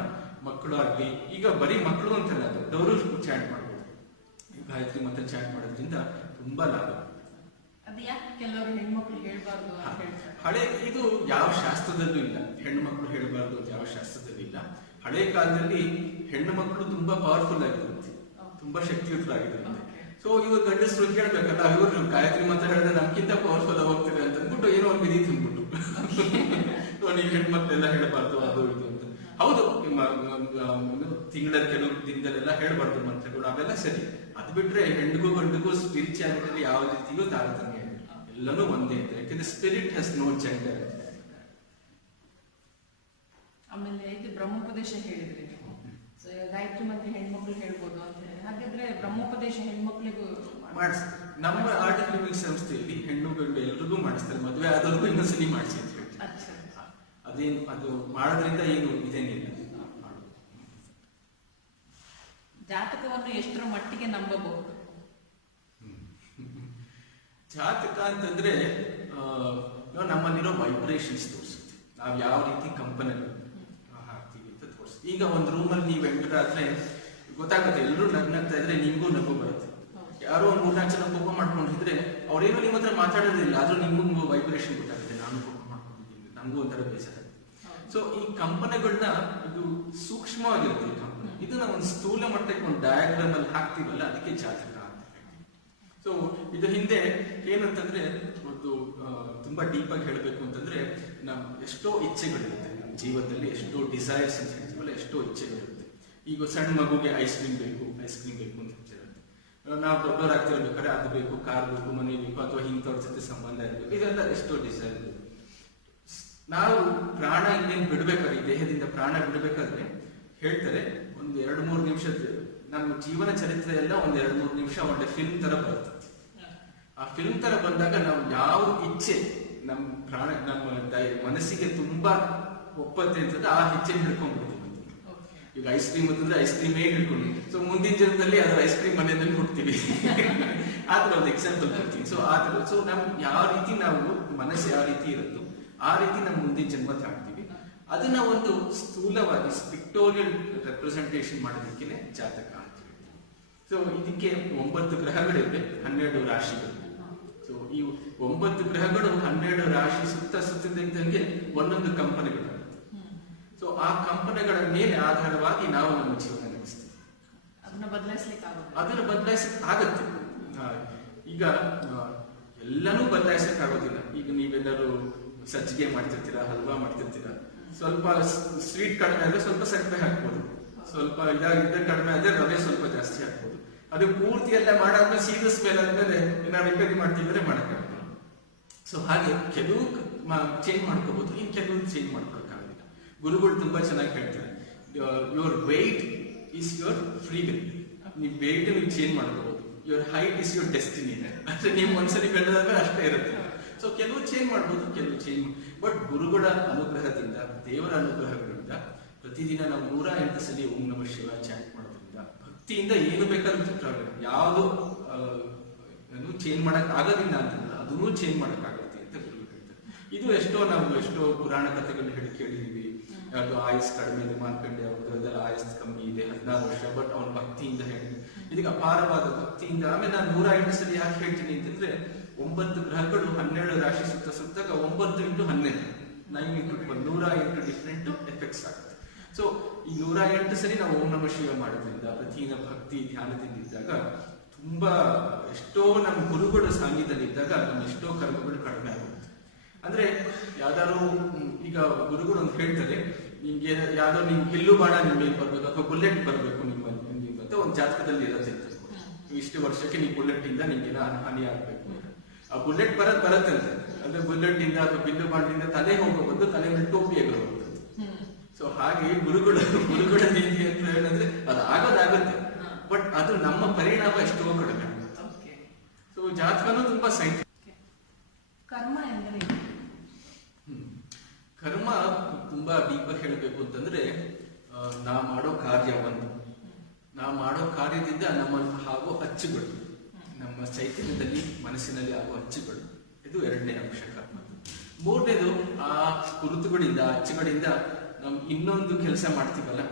ಮಕ್ಕಳು ಆಗ್ಲಿ, ಈಗ ಬರೀ ಮಕ್ಕಳು ಅಂತಲ್ಲ, ದೊಡ್ಡವರು ಚಾಟ್ ಮಾಡ್ಬೋದು. ಗಾಯತ್ರಿ ಮಂತ್ರ ಚಾಟ್ ಮಾಡೋದ್ರಿಂದ ತುಂಬಾ ಲಾಭ. ಅದು ಯಾಕೆ ಕೆಲವರು ಹೆಣ್ಮಕ್ಳು ಹೇಳ್ಬಾರ್ದು ಅಂತ ಹೇಳ್ತಾರೆ? ಹಳೆ ಇದು ಯಾವ ಶಾಸ್ತ್ರದಲ್ಲೂ ಇಲ್ಲ, ಹೆಣ್ಣು ಮಕ್ಕಳು ಹೇಳ್ಬಾರ್ದು ಅಂತ ಯಾವ ಶಾಸ್ತ್ರದಲ್ಲೂ ಇಲ್ಲ. ಹಳೆ ಕಾಲದಲ್ಲಿ ಹೆಣ್ಣು ಮಕ್ಕಳು ತುಂಬಾ ಪವರ್ಫುಲ್ ಆಗಿರುತ್ತೆ, ತುಂಬಾ ಶಕ್ತಿಯುತರಾಗಿರುತ್ತೆ. ಸೊ ಇವಾಗ ಗಂಡಸರು ಕೇಳ್ಬೇಕಲ್ಲ, ಇವರು ಗಾಯತ್ರಿ ಮಂತ್ರ ಹೇಳಿದ್ರೆ ನಮ್ಗಿಂತ ಪವರ್ಫುಲ್ ಹೋಗ್ತಾರೆ ಅಂತ ಅಂದ್ಬಿಟ್ಟು ಏನೋ ಒಂದು ವಿಧಿ ತಿಂದ್ಬಿಟ್ಟು ನೀವು ಹೆಣ್ಮಕ್ಳೆಲ್ಲ ಹೇಳ್ಬಾರ್ದು ಅದು ಇದು ಅಂತ. ಹೌದು, ತಿಂಗಳ ಕೆಲವು ದಿನದಲ್ಲೆಲ್ಲ ಹೇಳ್ಬಾರ್ದು ಮಂತ್ರಗಳು, ಅವೆಲ್ಲ ಸರಿ. ಅದು ಬಿಟ್ರೆ ಹೆಣ್ಣಿಗೂ ಗಂಡಿಗೂ ಸ್ಪಿರಿಚುಯಾಲಿಟಿ ಯಾವ ರೀತಿಯೂ ತಾರತಮ್ಯ ಇಲ್ಲ. ಎಲ್ಲನೂ ಒಂದೇ ಅಂತ. ಯಾಕಂದ್ರೆ ಸ್ಪಿರಿಟ್ ಹ್ಯಾಸ್ ನೋ ಜೆಂಡರ್. ಆಮೇಲೆ ಇದು ಬ್ರಹ್ಮೋಪದೇಶ ಹೇಳಿದ್ರಿ ನೀವು. ಸೊ ಗಾಯತ್ರಿ ಮತ್ತೆ ಹೆಣ್ಮಕ್ಳು ಹೇಳ್ಬೋದು ಅಂತ ಹೇಳಿ. ಹಾಗಾದ್ರೆ ಬ್ರಹ್ಮೋಪದೇಶ ಹೆಣ್ಮಕ್ಳಿಗೂ ಮಾಡಿಸ್ತಾರೆ. ನಮ್ಮ ಆರ್ಟ್ ಕ್ಲಿನಿಕ್ ಸಂಸ್ಥೆಯಲ್ಲಿ ಹೆಣ್ಣು ಗಂಡು ಎಲ್ರಿಗೂ ಮಾಡಿಸ್ತಾರೆ. ಮದುವೆ ಆದವ್ರಿಗೂ ಇನ್ನೊಂದ್ಸಲಿ ಮಾಡಿಸಿ ಅಂತ ಹೇಳಿ. ಅದೇನು ಅದು ಮಾಡೋದ್ರಿಂದ ಏನು ಇದೇನಿಲ್ಲ. ಜಾತಕವನ್ನು ಎಷ್ಟರ ಮಟ್ಟಿಗೆ ನಂಬಬಹುದು? ಜಾತಕ ಅಂತಂದ್ರೆ ನಮ್ಮಲ್ಲಿರೋ ವೈಬ್ರೇಷನ್ಸ್ ತೋರಿಸುತ್ತೆ. ನಾವು ಯಾವ ರೀತಿ ಕಂಪನಿಗಳು ಹಾಕ್ತೀವಿ ಅಂತ ತೋರಿಸುತ್ತೆ. ಈಗ ಒಂದು ರೂಮಲ್ಲಿ ನೀವು ಎಂಟರ್ ಆದ್ರೆ ಗೊತ್ತಾಗುತ್ತೆ, ಎಲ್ಲರೂ ನಗ್ನಗ್ತಾ ಇದ್ರೆ ನಿಮ್ಗೂ ನಗು ಬರುತ್ತೆ. ಯಾರೋ ಒಂದು 3-4 ಜನ ಕೋಪ ಮಾಡ್ಕೊಂಡಿದ್ರೆ ಅವ್ರೇನೋ ನಿಮ್ಮ ಹತ್ರ ಮಾತಾಡೋದಿಲ್ಲ, ಆದ್ರೂ ನಿಮ್ಗೂ ವೈಬ್ರೇಷನ್ ಗೊತ್ತಾಗುತ್ತೆ. ನಾನು ಕೋಪ ಮಾಡ್ಕೊಂಡಿದ್ದೀನಿ, ನಮಗೂ ಒಂಥರ ಬೇಸರ. ಸೊ ಈ ಕಂಪನಿಗಳನ್ನ ಇದು ಸೂಕ್ಷ್ಮವಾಗಿರುತ್ತೆ. ಈ ಕಂಪನಿ ಇದನ್ನ ಒಂದು ಸ್ಥೂಲ ಮಟ್ಟಕ್ಕೆ ಒಂದು ಡಯಾಗ್ರಾಮ್ ಅಲ್ಲಿ ಹಾಕ್ತೀವಲ್ಲ, ಅದಕ್ಕೆ ಜಾತಕ ಅಂತ ಹೇಳ್ತೀವಿ. ಸೊ ಇದು ಹಿಂದೆ ಏನಂತಂದ್ರೆ ಒಂದು ತುಂಬಾ ಡೀಪ್ ಆಗಿ ಹೇಳ್ಬೇಕು ಅಂತಂದ್ರೆ, ನಮ್ ಎಷ್ಟೋ ಇಚ್ಛೆಗಳಿರುತ್ತೆ ನಮ್ಮ ಜೀವನದಲ್ಲಿ, ಎಷ್ಟೋ ಡಿಸೈರ್ಸ್ ಅಂತ ಹೇಳ್ತೀವಲ್ಲ, ಎಷ್ಟೋ ಇಚ್ಛೆಗಳಿರುತ್ತೆ. ಈಗ ಸಣ್ಣ ಮಗುಗೆ ಐಸ್ ಕ್ರೀಮ್ ಬೇಕು ಅಂತ ಹೇಳ್ತಿರುತ್ತೆ. ನಾವು ದೊಡ್ಡವರಾಗ್ತಿರ್ಬೇಕಾದ್ರೆ ಅದು ಬೇಕು, ಕಾರ್ ಬೇಕು, ಮನೆ ಬೇಕು, ಅಥವಾ ಇಂಥವ್ರ ಜೊತೆ ಸಂಬಂಧ ಇರಬೇಕು, ಇದೆಲ್ಲ ಎಷ್ಟೋ ಡಿಸೈರ್ ಇದೆ. ನಾವು ಪ್ರಾಣ ಇನ್ನೇನು ಬಿಡ್ಬೇಕಾದ್ರೆ, ಈ ದೇಹದಿಂದ ಪ್ರಾಣ ಬಿಡ್ಬೇಕಾದ್ರೆ ಹೇಳ್ತಾರೆ, ಒಂದು 2-3 ನಿಮಿಷದ ನಮ್ಮ ಜೀವನ ಚರಿತ್ರೆ ಎಲ್ಲ ಒಂದು 2-3 ನಿಮಿಷ ಒಳ್ಳೆ ಫಿಲ್ಮ್ ತರ ಬರುತ್ತೆ. ಆ ಫಿಲ್ಮ್ ತರ ಬಂದಾಗ ನಾವು ಯಾವ ಇಚ್ಛೆ ನಮ್ಮ ಪ್ರಾಣ ನಮ್ಮ ಮನಸ್ಸಿಗೆ ತುಂಬಾ ಒಪ್ಪತ್ತೆ ಅಂತಂದ್ರೆ ಆ ಇಚ್ಛೆ ಹಿಡ್ಕೊಂಡ್ಬಿಡ್ತೀವಿ. ಈಗ ಐಸ್ ಕ್ರೀಮ್ ಅಂತಂದ್ರೆ ಐಸ್ ಕ್ರೀಮೇ ಹಿಡ್ಕೊಂಡು, ಸೊ ಮುಂದಿನ ಜನ್ಮದಲ್ಲಿ ಅದರ ಐಸ್ ಕ್ರೀಮ್ ಮನೆಯಲ್ಲಿ ಹುಡ್ತೀವಿ. ಆತರ ಒಂದು ಎಕ್ಸಾಂಪಲ್ ಕೊಡ್ತೀನಿ. ಸೊ ಆತರ ಸೊ ನಮ್ ಯಾವ ರೀತಿ ನಾವು ಮನಸ್ಸು ಯಾವ ರೀತಿ ಇರುತ್ತೋ ಆ ರೀತಿ ನಮ್ಮ ಮುಂದಿನ ಜನ್ಮ ತಾಡ್ತೀವಿ. ಅದನ್ನ ಒಂದು ಸ್ಥೂಲವಾಗಿ ಪಿಕ್ಟೋರಿಯಲ್ ರೆಪ್ರೆಸೆಂಟೇಷನ್ ಮಾಡೋದಕ್ಕೆ ಜಾತಕ ಅಂತ ಹೇಳ್ತೀವಿ. ಸೊ ಇದಕ್ಕೆ 9 ಗ್ರಹಗಳಿವೆ, 12 ರಾಶಿಗಳು. ಸೊ ಈ 9 ಗ್ರಹಗಳು 12 ರಾಶಿ ಸುತ್ತಿದ್ದಂಗೆ ಒಂದೊಂದು ಕಂಪನಿಗಳು. ಸೊ ಆ ಕಂಪನಿಗಳ ಮೇಲೆ ಆಧಾರವಾಗಿ ನಾವು ನಮ್ಮ ಜೀವನ ನಡೆಸ್ತೀವಿ. ಅದನ್ನ ಬದಲಾಯಿಸಕ್ ಆಗತ್ತೆ. ಈಗ ಎಲ್ಲನೂ ಬದಲಾಯಿಸಕ್ ಆಗೋದಿಲ್ಲ. ಈಗ ನೀವೆಲ್ಲರೂ ಸಜ್ಜಿಗೆ ಮಾಡ್ತಿರ್ತೀರಾ, ಹಲ್ವಾ ಮಾಡ್ತಿರ್ತೀರಾ, ಸ್ವಲ್ಪ ಸ್ವೀಟ್ ಕಡಿಮೆ ಆದ್ರೆ ಸ್ವಲ್ಪ ಸಕ್ಕರೆ ಹಾಕ್ಬೋದು, ಸ್ವಲ್ಪ ಇದ ಕಡಿಮೆ ಆದ್ರೆ ರವೆ ಸ್ವಲ್ಪ ಜಾಸ್ತಿ ಹಾಕ್ಬೋದು. ಅದು ಪೂರ್ತಿ ಎಲ್ಲ ಮಾಡಾದ್ಮೇಲೆ ಸೀದಸ್ ಮೇಲೆ ಆದ್ಮೇಲೆ ನಾವು ರಿಪೇರಿ ಮಾಡ್ತಿದ್ರೆ ಮಾಡಕ್ಕಾಗಲ್ಲ. ಸೊ ಹಾಗೆ ಕೆಲವು ಚೇಂಜ್ ಮಾಡ್ಕೋಬಹುದು, ಇನ್ ಕೆಲವು ಚೇಂಜ್ ಮಾಡ್ಕೊಳಕ್ಕಾಗಲ್ಲ. ಗುರುಗಳು ತುಂಬಾ ಚೆನ್ನಾಗಿ ಹೇಳ್ತಾರೆ, your weight is your free will. ನೀವು ವೆಯ್ಟ್ ನೀವು ಚೇಂಜ್ ಮಾಡ್ಕೋಬಹುದು. Your height is your destiny. ಅಂದ್ರೆ ನೀವು ಒಂದ್ಸಲಿ ಬೆಳೆದಾದ್ಮೇಲೆ ಅಷ್ಟೇ ಇರುತ್ತೆ. ಸೊ ಕೆಲವು ಚೇಂಜ್ ಮಾಡ್ಬೋದು, ಕೆಲವು ಚೇಂಜ್. ಬಟ್ ಗುರುಗಳ ಅನುಗ್ರಹದಿಂದ, ದೇವರ ಅನುಗ್ರಹಗಳಿಂದ ಪ್ರತಿದಿನ ನಾವು 108 ಸಲ ಓಂ ನಮಃ ಶಿವಾಯ ಚಾಂಟ್ ಮಾಡೋದ್ರಿಂದ, ಭಕ್ತಿಯಿಂದ ಏನು ಬೇಕಾದ್ರೂ ಯಾವುದು ಚೇಂಜ್ ಮಾಡಕ್ ಆಗೋದಿಲ್ಲ ಅಂತಂದ್ರೆ ಅದನ್ನೂ ಚೇಂಜ್ ಮಾಡಕ್ ಆಗುತ್ತೆ ಅಂತ ಗುರುಗಳು ಹೇಳ್ತಾರೆ. ಇದು ಎಷ್ಟೋ ಪುರಾಣ ಕಥೆಗಳನ್ನ ಕೇಳಿದೀವಿ. ಯಾವ್ದು ಆಯಸ್ ಕಡಿಮೆ ಇದೆ, ಮಾರ್ಕಂಡೆ ಅವ್ರದ್ದೆಲ್ಲ ಆಯಸ್ ಕಮ್ಮಿ ಇದೆ, 16 ವರ್ಷ, ಬಟ್ ಅವ್ನ ಭಕ್ತಿಯಿಂದ ಹೇಳಿ ಇದಕ್ಕೆ ಅಪಾರವಾದ ಭಕ್ತಿಯಿಂದ. ಆಮೇಲೆ ನಾನು 108 ಸಲ ಯಾಕೆ ಹೇಳ್ತೀನಿ ಅಂತಂದ್ರೆ, 9 ಗ್ರಹಗಳು 12 ರಾಶಿ ಸುತ್ತಾಗ 9 × 12 9 × 108 ಡಿಫ್ರೆಂಟ್ ಎಫೆಕ್ಟ್ಸ್ ಆಗುತ್ತೆ. ಸೊ ಈ 108 ಸರಿ ನಾವು ಓಂ ನಮಃ ಶಿವ ಮಾಡೋದ್ರಿಂದ, ಪ್ರತಿದಿನ ಭಕ್ತಿ ಧ್ಯಾನದಿಂದ ಇದ್ದಾಗ ತುಂಬಾ ಎಷ್ಟೋ ನಮ್ಮ ಗುರುಗಳು ಸಾಂಗೀತದಲ್ಲಿದ್ದಾಗ ನಮ್ಮ ಎಷ್ಟೋ ಕರ್ಮಗಳು ಕಡಿಮೆ ಆಗುತ್ತೆ. ಅಂದ್ರೆ ಯಾವ್ದಾದ್ರು ಈಗ ಗುರುಗಳು ಅಂತ ಹೇಳ್ತಾರೆ, ನಿಮ್ಗೆ ಯಾವ್ದೋ ನಿಮ್ ಹಿಲ್ಲು ಬಾಣ ನಿಮ್ಗೆ ಬರ್ಬೇಕು ಅಥವಾ ಬುಲೆಟ್ ಬರ್ಬೇಕು ನಿಮ್ಮ ಅಂತ ಒಂದು ಜಾತಕದಲ್ಲಿ ಇರುತ್ತೆ. ಇಷ್ಟು ವರ್ಷಕ್ಕೆ ನೀವು ಬುಲೆಟ್ ಇಂದ ನಿಮ್ಗೆಲ್ಲ ಹಾನಿ ಆಗ್ಬೇಕು. ಆ ಬುಲೆಟ್ ಬರತ್ತಂತೆ. ಅಂದ್ರೆ ಬುಲೆಟ್ ಇಂದ ಅಥವಾ ಬಿಲ್ಲು ಬಾಂಡಿಂದ ತಲೆ ಹೋಗೋದು, ತಲೆ ಮೇಲೆ ಟೋಪಿ ಆಗಿರೋದು. ಸೊ ಹಾಗೆ ಗುರುಗಳ ನೀತಿ ಅಂತ ಹೇಳಿದ್ರೆ ಅದು ಆಗೋದಾಗುತ್ತೆ, ಬಟ್ ಅದು ನಮ್ಮ ಪರಿಣಾಮ ಎಷ್ಟೋ ಕಡಿಮೆ ಆಗುತ್ತೆ. ಸೊ ಜಾತಕನೂ ತುಂಬಾ ಸೈಂಟಿಫಿಕ್. ಕರ್ಮ ಎಂದರೆ ಕರ್ಮ ತುಂಬಾ ಡೀಪ್ ಆಗಿ ಹೇಳಬೇಕು ಅಂತಂದ್ರೆ, ನಾವು ಮಾಡೋ ಕಾರ್ಯ ಒಂದು, ನಾವು ಮಾಡೋ ಕಾರ್ಯದಿಂದ ನಮ್ಮಲ್ಲಿ ಆಗೋ ಅಚ್ಚುಗಳು, ನಮ್ಮ ಚೈತನ್ಯದಲ್ಲಿ ಮನಸ್ಸಿನಲ್ಲಿ ಆಗೋ ಅಚ್ಚುಗಳು, ಇದು 2ನೇ ಅಂಶ ಕರ್ಮ. 3ನೇದು ಆ ಗುರುತುಗಳಿಂದ, ಅಚ್ಚುಗಳಿಂದ ನಾವು ಇನ್ನೊಂದು ಕೆಲಸ ಮಾಡ್ತೀವಲ್ಲ,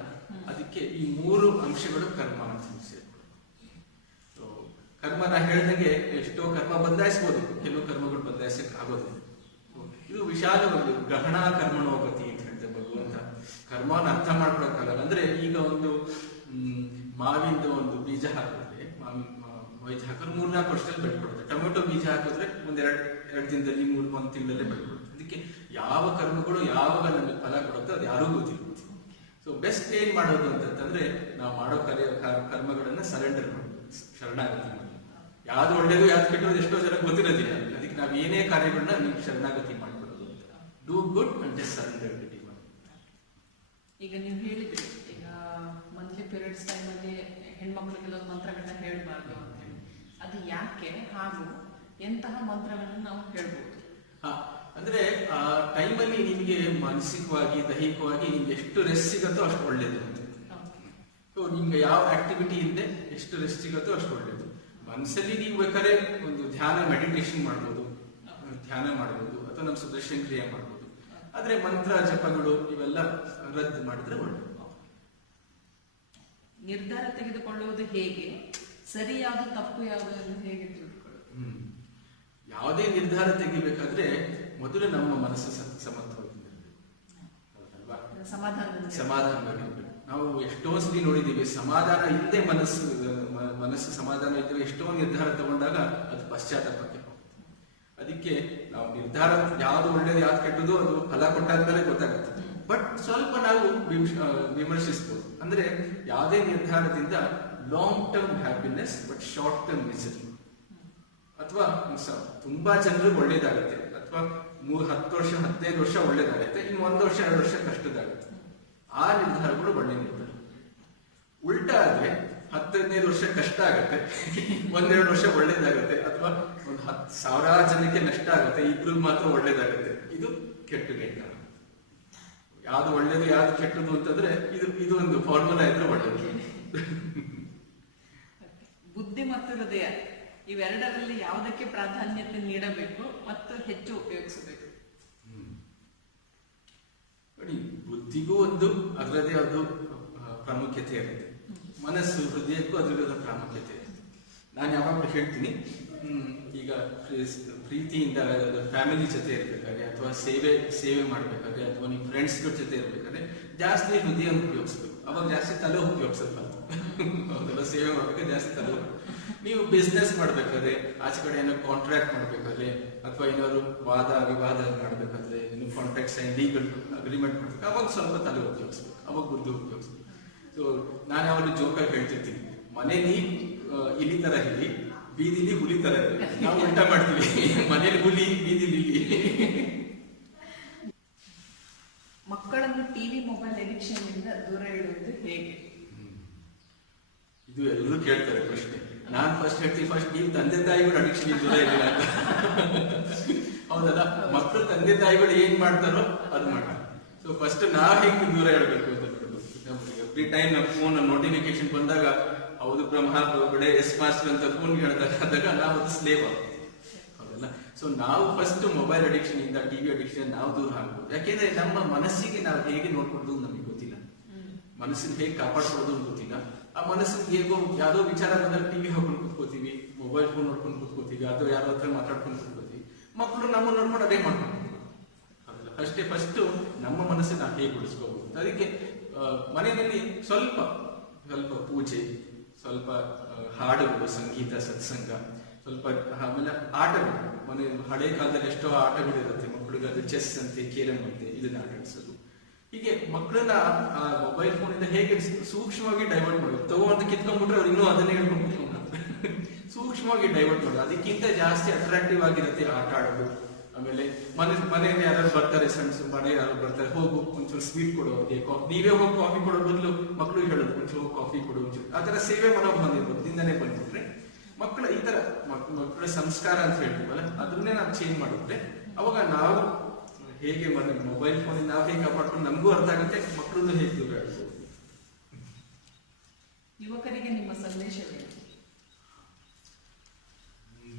ಅದಕ್ಕೆ ಈ 3 ಅಂಶಗಳು ಕರ್ಮ ಅಂತ ಸೇರ್ಕೊಳ್ಳೋದು. ಕರ್ಮ ನಾ ಹೇಳ್ದಂಗೆ ಎಷ್ಟೋ ಕರ್ಮ ಬದಲಾಯಿಸಬಹುದು, ಕೆಲವು ಕರ್ಮಗಳು ಬದಲಾಯಿಸಕ್ ಆಗೋದಿಲ್ಲ. ಇದು ವಿಶಾಲವಾಗಿ ಗ್ರಹಣ ಕರ್ಮಣೋಗತಿ ಅಂತ ಹೇಳ್ತಾರೆ ಭಗವಂತ. ಕರ್ಮವನ್ನು ಅರ್ಥ ಮಾಡ್ಕೊಳಕ್ಕಾಗಲ್ಲ. ಅಂದ್ರೆ ಈಗ ಒಂದು ಮಾವಿಂದ ಒಂದು ಬೀಜ ಹಾಕಿದ್ರೆ, ಬೀಜ ಹಾಕಿದ್ರೆ 3-4 ವರ್ಷದಲ್ಲಿ ಬೆಳ್ಕೊಡುತ್ತೆ. ಟೊಮೆಟೊ ಬೀಜ ಹಾಕಿದ್ರೆ ಎರಡು ದಿನದಲ್ಲಿ 1 ತಿಂಗಳಲ್ಲೇ ಬೆಳ್ಕೊಡುತ್ತೆ. ಅದಕ್ಕೆ ಯಾವ ಕರ್ಮಗಳು ಯಾವಾಗ ನಮಗೆ ಫಲ ಕೊಡುತ್ತೋ ಅದು ಯಾರಿಗೂ ಗೊತ್ತಿರುತ್ತೆ. ಸೊ ಬೆಸ್ಟ್ ಏನ್ ಮಾಡೋದು ಅಂತಂದ್ರೆ, ನಾವು ಮಾಡೋ ಕರ್ಮಗಳನ್ನ ಸರೆಂಡರ್ ಮಾಡೋದು, ಶರಣಾಗತಿ ಮಾಡೋದು. ಯಾವ್ದು ಒಳ್ಳೇದು ಯಾವ್ದು ಕೆಟ್ಟದ್ದು ಎಷ್ಟೋ ಜನ ಗೊತ್ತಿರೋದಿಲ್ಲ. ಅದಕ್ಕೆ ನಾವು ಏನೇ ಕಾರ್ಯಗಳನ್ನ ನೀವು ಶರಣಾಗತಿ ಮಾಡ್ಬಿಡೋದು ಅಂತ. Do good and just surrender to divine. ಈಗ ನೀವು ಹೇಳಿದ್ರಿ, ಈಗ ಮಂತ್ಲಿ ಪೀರಿಯಡ್ಸ್ ಟೈಮಲ್ಲಿ ಹೆಣ್ಮಕ್ಳಿಗೆಲ್ಲ ಮಂತ್ರಗಳನ್ನ ಹೇಳ್ಬಾರ್ದು ಅಂತ ಹೇಳಿ, ಅದು ಯಾಕೆ ಹಾಗೂ ಎಂತಹ ಮಂತ್ರಗಳನ್ನ ನಾವು ಹೇಳ್ಬೋದು? ಅಂದ್ರೆ ಆ ಟೈಮಲ್ಲಿ ನಿಮಗೆ ಮಾನಸಿಕವಾಗಿ ದೈಹಿಕವಾಗಿ ನಿಮ್ಗೆ ಎಷ್ಟು ರೆಸ್ಟ್ ಸಿಗತ್ತೋ ಅಷ್ಟು ಒಳ್ಳೇದು ಅಂತ. ಸೊ ನಿಮ್ಗೆ ಯಾವ ಆಕ್ಟಿವಿಟಿ ಇಲ್ಲದೆ ಎಷ್ಟು ರೆಸ್ಟ್ ಸಿಗತ್ತೋ ಅಷ್ಟು ಒಳ್ಳೇದು. ಮನಸ್ಸಲ್ಲಿ ನೀವು ಬೇಕಾದ್ರೆ ಒಂದು ಧ್ಯಾನ ಮೆಡಿಟೇಷನ್ ಮಾಡ್ಬೋದು, ಧ್ಯಾನ ಮಾಡ್ಬೋದು, ಅಥವಾ ನಮ್ಮ ಸುದರ್ಶನ ಕ್ರಿಯೆ ಮಾಡ್ಬೋದು. ಆದ್ರೆ ಮಂತ್ರ ಜಪಗಳು ಇವೆಲ್ಲ ರದ್ದು ಮಾಡಿದ್ರೆ ಒಳ್ಳೇದು. ನಿರ್ಧಾರ ತೆಗೆದುಕೊಳ್ಳುವುದು ಹೇಗೆ, ಸರಿ ಯಾವುದು ತಪ್ಪು ಯಾವುದು ಎಂದು ಹೇಗೆ ತಿಳ್ಕೊಳ್ಳೋದು? ಯಾವುದೇ ನಿರ್ಧಾರ ತೆಗಿಬೇಕಾದ್ರೆ ಮೊದಲು ನಮ್ಮ ಮನಸ್ಸು ಸಮರ್ಥವಾಗಿರ್ಬೇಕು, ಸಮಾಧಾನವಾಗಿರ್ಬೇಕು. ನಾವು ಎಷ್ಟೋ ಸರಿ ನೋಡಿದೀವಿ, ಸಮಾಧಾನ ಇಲ್ಲದೆ ಮನಸ್ಸು ಸಮಾಧಾನ ಇದ್ದರೆ ಎಷ್ಟೋ ನಿರ್ಧಾರ ತಗೊಂಡಾಗ ಅದು ಪಶ್ಚಾತ್ತಾಪಕ್ಕೆ ಹೋಗುತ್ತೆ. ಅದಕ್ಕೆ ನಾವು ನಿರ್ಧಾರ ಯಾವ್ದು ಒಳ್ಳೇದು ಯಾವ್ದು ಕೆಟ್ಟದ್ದು ಅದು ಫಲ ಕೊಟ್ಟಾದ್ಮೇಲೆ ಗೊತ್ತಾಗುತ್ತೆ. ಬಟ್ ಸ್ವಲ್ಪ ನಾವು ವಿಮರ್ಶಿಸಬಹುದು. ಅಂದ್ರೆ ಯಾವುದೇ ನಿರ್ಧಾರದಿಂದ long term happiness but short term misery, ಅಥವಾ ತುಂಬಾ ಜನರಿಗೆ ಒಳ್ಳೇದಾಗುತ್ತೆ, ಅಥವಾ 10 ವರ್ಷ 15 ವರ್ಷ ಒಳ್ಳೇದಾಗುತ್ತೆ, ಇನ್ನು 1 ವರ್ಷ 2 ವರ್ಷ ಕಷ್ಟದಾಗುತ್ತೆ. ಆ ನಿರ್ಧಾರಗಳು ಒಳ್ಳೆ ನಿರ್ಧಾರ. ಉಲ್ಟಾ ಆದ್ರೆ 10-15 ವರ್ಷ ಕಷ್ಟ ಆಗುತ್ತೆ, 1-2 ವರ್ಷ ಒಳ್ಳೇದಾಗುತ್ತೆ, ಅಥವಾ 10,000 ಜನಕ್ಕೆ ನಷ್ಟ ಆಗುತ್ತೆ, ಇಬ್ರಿಗೆ ಮಾತ್ರ ಒಳ್ಳೇದಾಗುತ್ತೆ. ಇದು ಕೆಟ್ಟ ನಿರ್ಧಾರ. ಯಾವ್ದು ಒಳ್ಳೇದು ಯಾವ್ದು ಕೆಟ್ಟದ್ದು ಅಂತಂದ್ರೆ ಇದು ಒಂದು ಫಾರ್ಮುಲಾ ಇದ್ರೆ ಒಳ್ಳೇದು. ಬುದ್ಧಿ ಮತ್ತು ಹೃದಯ ಇವೆರಡರಲ್ಲಿ ಯಾವುದಕ್ಕೆ ಪ್ರಾಧಾನ್ಯತೆ ನೀಡಬೇಕು ಮತ್ತು ಹೆಚ್ಚು ಉಪಯೋಗಿಸಬೇಕು? ನೋಡಿ, ಬುದ್ಧಿಗೂ ಒಂದು ಅದರದೇ ಒಂದು ಪ್ರಾಮುಖ್ಯತೆ ಇರುತ್ತೆ, ಮನಸ್ಸು ಹೃದಯಕ್ಕೂ ಅದರದೇ ಪ್ರಾಮುಖ್ಯತೆ ಇರುತ್ತೆ. ನಾನು ಯಾವಾಗಲೂ ಹೇಳ್ತೀನಿ, ಈಗ ಪ್ರೀತಿಯಿಂದ ಫ್ಯಾಮಿಲಿ ಜೊತೆ ಇರ್ಬೇಕಾದ್ರೆ, ಅಥವಾ ಸೇವೆ ಮಾಡ್ಬೇಕಾದ್ರೆ, ಅಥವಾ ನಿಮ್ಮ ಫ್ರೆಂಡ್ಸ್ಗಳ ಜೊತೆ ಇರ್ಬೇಕಾದ್ರೆ ಜಾಸ್ತಿ ಹೃದಯ ಉಪಯೋಗಿಸ್ಬೇಕು. ಅವಾಗ ಜಾಸ್ತಿ ತಲೆ ಉಪಯೋಗಿಸಲ್ಲ. ಹೌದಲ್ಲ, ಸೇವೆ ಮಾಡ್ಬೇಕಾದ್ರೆ ಜಾಸ್ತಿ ತಲೆ. ನೀವು ಬಿಸ್ನೆಸ್ ಮಾಡ್ಬೇಕಾದ್ರೆ, ಆಚೆ ಕಡೆ ಏನೋ ಕಾಂಟ್ರಾಕ್ಟ್ ಮಾಡ್ಬೇಕಾದ್ರೆ, ಅಥವಾ ಏನಾದ್ರು ವಾದ ವಿವಾದ ಮಾಡ್ಬೇಕಾದ್ರೆ, ಇನ್ನು ಕಾಂಟ್ರಾಕ್ಟ್ ಸೈನ್ ಲೀಗಲ್ ಅಗ್ರಿಮೆಂಟ್ ಮಾಡ್ಬೇಕು, ಅವಾಗ ಸ್ವಲ್ಪ ತಲೆ ಉಪಯೋಗಿಸ್ಬೇಕು, ಅವಾಗ ಬುದ್ಧಿ ಉಪಯೋಗಿಸ್ಬೇಕು. ಸೊ ನಾನು ಯಾವಾಗಲೂ ಜೋಕಾಗಿ ಹೇಳ್ತಿರ್ತೀನಿ, ಮನೇಲಿ ಇಲಿ ತರ ಇಲಿ, ಬೀದಿಲಿ ಹುಲಿ ತರ ಇರಲಿ. ನಾವು ಉಲ್ಟಾ ಮಾಡ್ತೀವಿ, ಮನೇಲಿ ಹುಲಿ, ಬೀದಿಲಿ ಇಲಿ. ಮಕ್ಕಳನ್ನು ಟಿವಿ ಮೊಬೈಲ್ ಅಡಿಕ್ಷನ್ ಇಂದ ದೂರ ಇಡುವುದು ಹೇಗೆ? ಇದು ಎಲ್ಲರೂ ಕೇಳ್ತಾರೆ ಪ್ರಶ್ನೆ. ನಾನ್ ಫಸ್ಟ್ ಹೇಳ್ತೀನಿ, ಫಸ್ಟ್ ನೀವು ತಂದೆ ತಾಯಿಗಳು ಅಡಿಕ್ಷನ್ ದೂರ ಇರಲಿಲ್ಲ ಅಂತ. ಹೌದಲ್ಲ, ಮಕ್ಕಳು ತಂದೆ ತಾಯಿಗಳು ಏನ್ ಮಾಡ್ತಾರೋ ಅದು ಮಾಡ್ತಾರೆ. ಸೊ ಫಸ್ಟ್ ನಾವ್ ಹೆಂಗ್ ದೂರ ಇಡಬೇಕು ಅಂತ ಎವ್ರಿ ಟೈಮ್ ನಮ್ಮ ಫೋನ್ ನೋಟಿಫಿಕೇಶನ್ ಬಂದಾಗ ಹೌದು ಬ್ರಹ್ಮ ಬಿಡೆ ಎಸ್ ಮಾಸ್ಟರ್ ಅಂತ ಫೋನ್ ಹೇಳ್ದಾಗ ನಾವು ಅದು ಸ್ಲೇವ್ ಆಗ್ತೀವಿ. ಹೌದಲ್ಲ, ಸೊ ನಾವು ಫಸ್ಟ್ ಮೊಬೈಲ್ ಅಡಿಕ್ಷನ್ ಇಂದ ಟಿವಿ ಅಡಿಕ್ಷನ್ ನಾವು ದೂರ ಆಗ್ಬೋದು. ಯಾಕೆಂದ್ರೆ ನಮ್ಮ ಮನಸ್ಸಿಗೆ ನಾವು ಹೇಗೆ ನೋಡ್ಕೊಳ್ಳೋದು ನಮಗೆ ಗೊತ್ತಿಲ್ಲ, ಮನಸ್ಸಿನ ಹೇಗೆ ಕಾಪಾಡ್ಕೊಳ್ಳೋದು ಗೊತ್ತಿಲ್ಲ. ಆ ಮನಸ್ಸಿಗೆ ಹೇಗೋ ಯಾವ್ದೋ ವಿಚಾರ ಬಂದಾಗ ಟಿವಿ ಹಾಕೊಂಡು ಕೂತ್ಕೋತೀವಿ, ಮೊಬೈಲ್ ಫೋನ್ ನೋಡ್ಕೊಂಡು ಕೂತ್ಕೋತೀವಿ, ಅಥವಾ ಯಾರೋ ಹತ್ರ ಮಾತಾಡ್ಕೊಂಡು ಕೂತ್ಕೋತೀವಿ. ಮಕ್ಕಳು ನಮ್ಮ ನೋಡ್ಕೊಂಡು ಅದೇ ಮಾಡ್ಕೊಂಡು ಅಷ್ಟೇ. ಫಸ್ಟ್ ನಮ್ಮ ಮನಸ್ಸನ್ನು ನಾವು ಹೇಗೆ ಉಳಿಸ್ಕೋಬಹುದು. ಅದಕ್ಕೆ ಮನೆಯಲ್ಲಿ ಸ್ವಲ್ಪ ಪೂಜೆ, ಸ್ವಲ್ಪ ಹಾಡುಗಳು, ಸಂಗೀತ, ಸತ್ಸಂಗ, ಸ್ವಲ್ಪ ಆಮೇಲೆ ಆಟಗಳು. ಮನೆ ಹಳೆ ಕಾಲದಲ್ಲಿ ಎಷ್ಟೋ ಆಟಗಳು ಇರುತ್ತೆ ಮಕ್ಕಳಿಗೆ, ಅದು ಚೆಸ್ ಅಂತೆ, ಕೇರಂ ಅಂತೆ, ಇದನ್ನ ಆಟಾಡಿಸೋದು. ಹೀಗೆ ಮಕ್ಕಳನ್ನ ಆ ಮೊಬೈಲ್ ಫೋನ್ ಇಂದ ಹೇಗೆ ಸೂಕ್ಷ್ಮವಾಗಿ ಡೈವರ್ಟ್ ಮಾಡೋದು. ತಗೊಂಡು ಕಿತ್ಕೊಂಡ್ಬಿಟ್ರೆ ಅವ್ರು ಇನ್ನೂ ಅದನ್ನೇ ಹೇಳ್ಕೊಂಡು ಸೂಕ್ಷ್ಮವಾಗಿ ಡೈವರ್ಟ್ ಮಾಡೋದು. ಅದಕ್ಕಿಂತ ಜಾಸ್ತಿ ಅಟ್ರಾಕ್ಟಿವ್ ಆಗಿರುತ್ತೆ ಆಟ ಆಡೋದು. ಆಮೇಲೆ ಮನೆಯಲ್ಲಿ ಯಾರು ಬರ್ತಾರೆ, ಸಣ್ಣ ಮನೆ ಯಾರು ಬರ್ತಾರೆ, ಹೋಗು ಒಂಚೂರು ಸ್ವೀಟ್ ಕೊಡು ಅವ್ರಿಗೆ, ನೀವೇ ಹೋಗಿ ಕಾಫಿ ಕೊಡೋ ಬದಲು ಮಕ್ಕಳು ಹೇಳೋದು ಒಂಚೂರು ಹೋಗಿ ಕಾಫಿ ಕೊಡು ಒಂಚೂರು. ಆ ತರ ಸೇವೆ ಮಾಡೋದು ಬಂದಿರ್ಬೋದು, ನಿಂದನೇ ಬಂದ್ಬಿಟ್ರೆ ಮಕ್ಕಳ ಈ ತರ ಮಕ್ಕಳ ಸಂಸ್ಕಾರ ಅಂತ ಹೇಳ್ತೀವಲ್ಲ, ಅದನ್ನೇ ನಾವು ಚೇಂಜ್ ಮಾಡಿದ್ರೆ ಅವಾಗ ನಾವು ಹೇಗೆ ಮೊಬೈಲ್ ಫೋನ್ ನಾವು ಹೇಗೆ ಕಾಪಾಡ್ಕೊಂಡು ನಮಗೂ ಅರ್ಥ ಆಗುತ್ತೆ, ಮಕ್ಕಳನ್ನು ಹೇಗೆ ದೂರ ಆಡ್ಬೋದು. ಯುವಕರಿಗೆ ನಿಮ್ಮ ಸಂದೇಶವೇನು?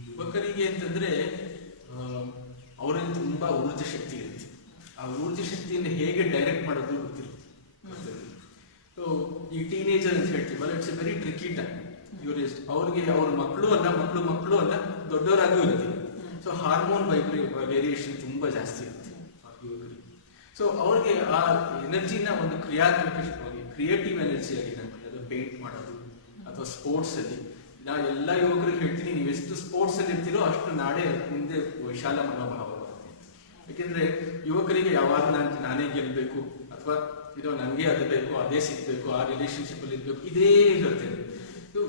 ಯುವಕರಿಗೆ ಅಂತಂದ್ರೆ ಅವರಲ್ಲಿ ತುಂಬಾ ಊರ್ಜ ಶಕ್ತಿ ಇರುತ್ತೆ. ಆ ಊರ್ಜ ಶಕ್ತಿಯನ್ನು ಹೇಗೆ ಡೈರೆಕ್ಟ್ ಮಾಡೋದು ಗೊತ್ತಿರುತ್ತೆ. ಸೊ ಈ ಟೀನೇಜರ್ ಅಂತ ಹೇಳ್ತೀವಲ್ಲ, it's A very tricky time. ಅವ್ರಿಗೆ ಅವ್ರ ಮಕ್ಕಳು ಅಲ್ಲ ದೊಡ್ಡವರಾಗೂ ಇರುತ್ತೆ. ಸೊ ಹಾರ್ಮೋನ್ ವೇರಿಯೇಷನ್ ತುಂಬಾ ಜಾಸ್ತಿ ಇರುತ್ತೆ ಯುವಕರಿಗೆ. ಸೊ ಅವ್ರಿಗೆ ಆ ಎನರ್ಜಿನ ಒಂದು ಕ್ರಿಯೇಟಿವ್ ಎನರ್ಜಿ ಆಗಿ ಅದು ಪೇಂಟ್ ಮಾಡೋದು, ಅಥವಾ ಸ್ಪೋರ್ಟ್ಸ್ ಅಲ್ಲಿ. ನಾ ಎಲ್ಲ ಯುವಕರಿಗೆ ಹೇಳ್ತೀನಿ, ನೀವು ಎಷ್ಟು ಸ್ಪೋರ್ಟ್ಸ್ ಅಲ್ಲಿ ಇರ್ತೀರೋ ಅಷ್ಟು ನಾಳೆ ಮುಂದೆ ವಿಶಾಲ ಮನೋಭಾವ ಬರುತ್ತೆ. ಯಾಕೆಂದ್ರೆ ಯುವಕರಿಗೆ ಯಾವಾಗ ನಾನೇ ಗೆಲ್ಬೇಕು, ಅಥವಾ ಇದು ನನಗೆ ಅದು ಬೇಕು, ಅದೇ ಸಿಗ್ಬೇಕು, ಆ ರಿಲೇಶನ್ಶಿಪ್ ಅಲ್ಲಿ ಇರ್ಬೇಕು, ಇದೇ ಇರುತ್ತೆ.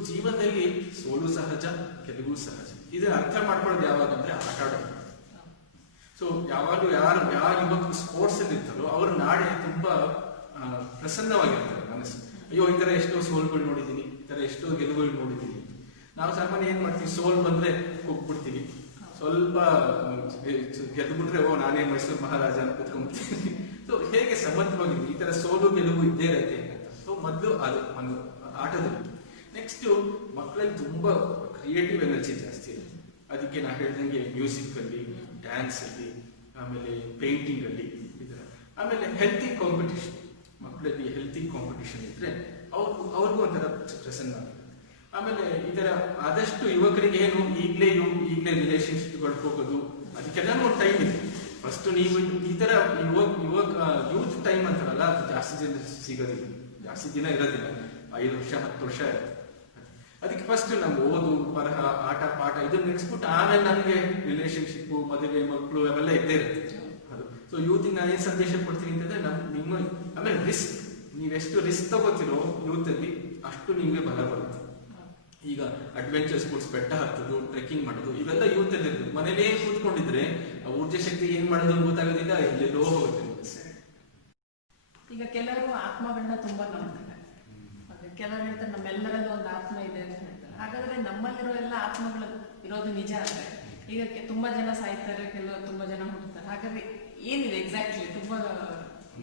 ಜೀವನದಲ್ಲಿ ಸೋಲು ಸಹಜ, ಗೆಲುವು ಸಹಜ. ಇದನ್ನ ಅರ್ಥ ಮಾಡ್ಕೊಳ್ಳೋದು ಯಾವಾಗ ಅಂದ್ರೆ ಆಟ ಆಡೋದು. ಸೊ ಯಾವಾಗಲೂ ಯಾವ ಯುವಕರು ಸ್ಪೋರ್ಟ್ಸ್ ಅಲ್ಲಿ ಇರ್ತಾರೋ ಅವ್ರ ನಾಳೆ ತುಂಬಾ ಪ್ರಸನ್ನವಾಗಿರ್ತಾರೆ ಮನಸ್ಸು. ಅಯ್ಯೋ ಈ ತರ ಎಷ್ಟೋ ಸೋಲ್ಗಳು ನೋಡಿದೀನಿ, ಈ ತರ ಎಷ್ಟೋ ಗೆಲುವುಗಳು ನೋಡಿದೀನಿ. ನಾವು ಸಾಮಾನ್ಯ ಏನ್ ಮಾಡ್ತೀವಿ, ಸೋಲ್ ಬಂದ್ರೆ ಹೋಗ್ಬಿಡ್ತೀವಿ, ಸ್ವಲ್ಪ ಗೆದ್ದುಬಿಟ್ರೆ ಓ ನಾನೇ ಮೈಸೂರು ಮಹಾರಾಜ ಅಂತ ಕುತ್ಕೊಂಡ್ಬಿಡ್ತೀನಿ. ಸೊ ಹೇಗೆ ಸಮರ್ಥವಾಗಿದ್ವಿ, ಈ ತರ ಸೋಲು ಗೆಲುವು ಇದ್ದೇ ಇರುತ್ತೆ ಅಂತ. ಸೊ ಮೊದಲು ಅದು ಒಂದು ಆಟದಲ್ಲಿ. ನೆಕ್ಸ್ಟ್ ಮಕ್ಕಳಲ್ಲಿ ತುಂಬಾ ಕ್ರಿಯೇಟಿವ್ ಎನರ್ಜಿ ಜಾಸ್ತಿ ಇರುತ್ತೆ. ಅದಕ್ಕೆ ನಾ ಹೇಳ್ದಂಗೆ ಮ್ಯೂಸಿಕ್ ಅಲ್ಲಿ, ಡ್ಯಾನ್ಸ್ ಅಲ್ಲಿ, ಆಮೇಲೆ ಪೇಂಟಿಂಗ್ ಅಲ್ಲಿ ಇದರ. ಆಮೇಲೆ ಹೆಲ್ತಿ ಕಾಂಪಿಟಿಷನ್, ಮಕ್ಕಳಲ್ಲಿ ಹೆಲ್ತಿ ಕಾಂಪಿಟಿಷನ್ ಇದ್ರೆ ಅವ್ರಿಗೂ ಒಂಥರ ಪ್ರಸನ್ನ. ಆಮೇಲೆ ಇದರ ಆದಷ್ಟು ಯುವಕರಿಗೆ ಏನು ಈಗಲೇ ರಿಲೇಶನ್ಶಿಪ್ಗಳು ಹೋಗೋದು ಅದಕ್ಕೆಲ್ಲ ಒಂದು ಟೈಮ್ ಇದೆ. ಫಸ್ಟ್ ನೀವು ಈ ತರ ಯೂತ್ ಟೈಮ್ ಅಂತಾರಲ್ಲ, ಅದು ಜಾಸ್ತಿ ದಿನ ಸಿಗೋದಿಲ್ಲ, ಜಾಸ್ತಿ ದಿನ ಇರೋದಿಲ್ಲ, 5 ವರ್ಷ 10 ವರ್ಷ ಇರುತ್ತೆ. ಅದಕ್ಕೆ ಫಸ್ಟ್ ನಮ್ಮ ಓದು ಬರಹ ಆಟ ಪಾಠ ಇದನ್ನ ನೆಕ್ಸ್ಬಿಟ್ಟು ಆಮೇಲೆ ನನಗೆ ರಿಲೇಶನ್ಶಿಪ್ ಮದುವೆ ಮಕ್ಕಳು ಅವೆಲ್ಲ ಇದ್ದೇ ಇರುತ್ತೆ ಅದು. ಸೊ ಯೂತಿಗೆ ನಾನು ಏನ್ ಸಂದೇಶ ಕೊಡ್ತೀನಿ ಅಂತಂದ್ರೆ ನಿಮ್ಮ ಆಮೇಲೆ ರಿಸ್ಕ್, ನೀವೆಷ್ಟು ರಿಸ್ಕ್ ತಗೋತಿರೋ ಯೂತ್ ಅಲ್ಲಿ ಅಷ್ಟು ನಿಮ್ಗೆ ಬಲ ಬರುತ್ತೆ. ಈಗ ಅಡ್ವೆಂಚರ್ ಸ್ಪೋರ್ಟ್ಸ್, ಬೆಟ್ಟ ಹತ್ತೋದು, ಟ್ರೆಕ್ಕಿಂಗ್ ಮಾಡೋದು, ಇವೆಲ್ಲ ಯೂತ್ ಅಲ್ಲಿ ಇರ್ತದೆ. ಮನೇಲೇ ಕೂತ್ಕೊಂಡಿದ್ರೆ ಊರ್ಜಾ ಶಕ್ತಿ ಏನ್ ಮಾಡೋದು ಗೊತ್ತಾಗೋದಿಲ್ಲ, ಎಲ್ಲೆಲ್ಲೋ ಹೋಗುತ್ತೆ. ಈಗ ಕೆಲವರು ಆತ್ಮಗಳನ್ನ ತುಂಬಾ ನಂಬ್ತಾರೆ, ಕೆಲವರು ಹೇಳ್ತಾರೆ ನಮ್ಮೆಲ್ಲರಲ್ಲೂ ಒಂದು ಆತ್ಮ ಇದೆ ಅಂತ ಹೇಳ್ತಾರೆ. ಹಾಗಾದ್ರೆ ನಮ್ಮಲ್ಲಿರೋ ಎಲ್ಲ ಆತ್ಮಗಳು ಇರೋದು ನಿಜ ಅಂದ್ರೆ ಈಗ ತುಂಬಾ ಜನ ಸಾಯ್ತಾರೆ, ಕೆಲವರು ತುಂಬಾ ಜನ ಹುಟ್ಟುತ್ತಾರೆ. ಹಾಗಾದ್ರೆ ಏನಿದೆ ಎಕ್ಸಾಕ್ಟ್ಲಿ? ತುಂಬಾ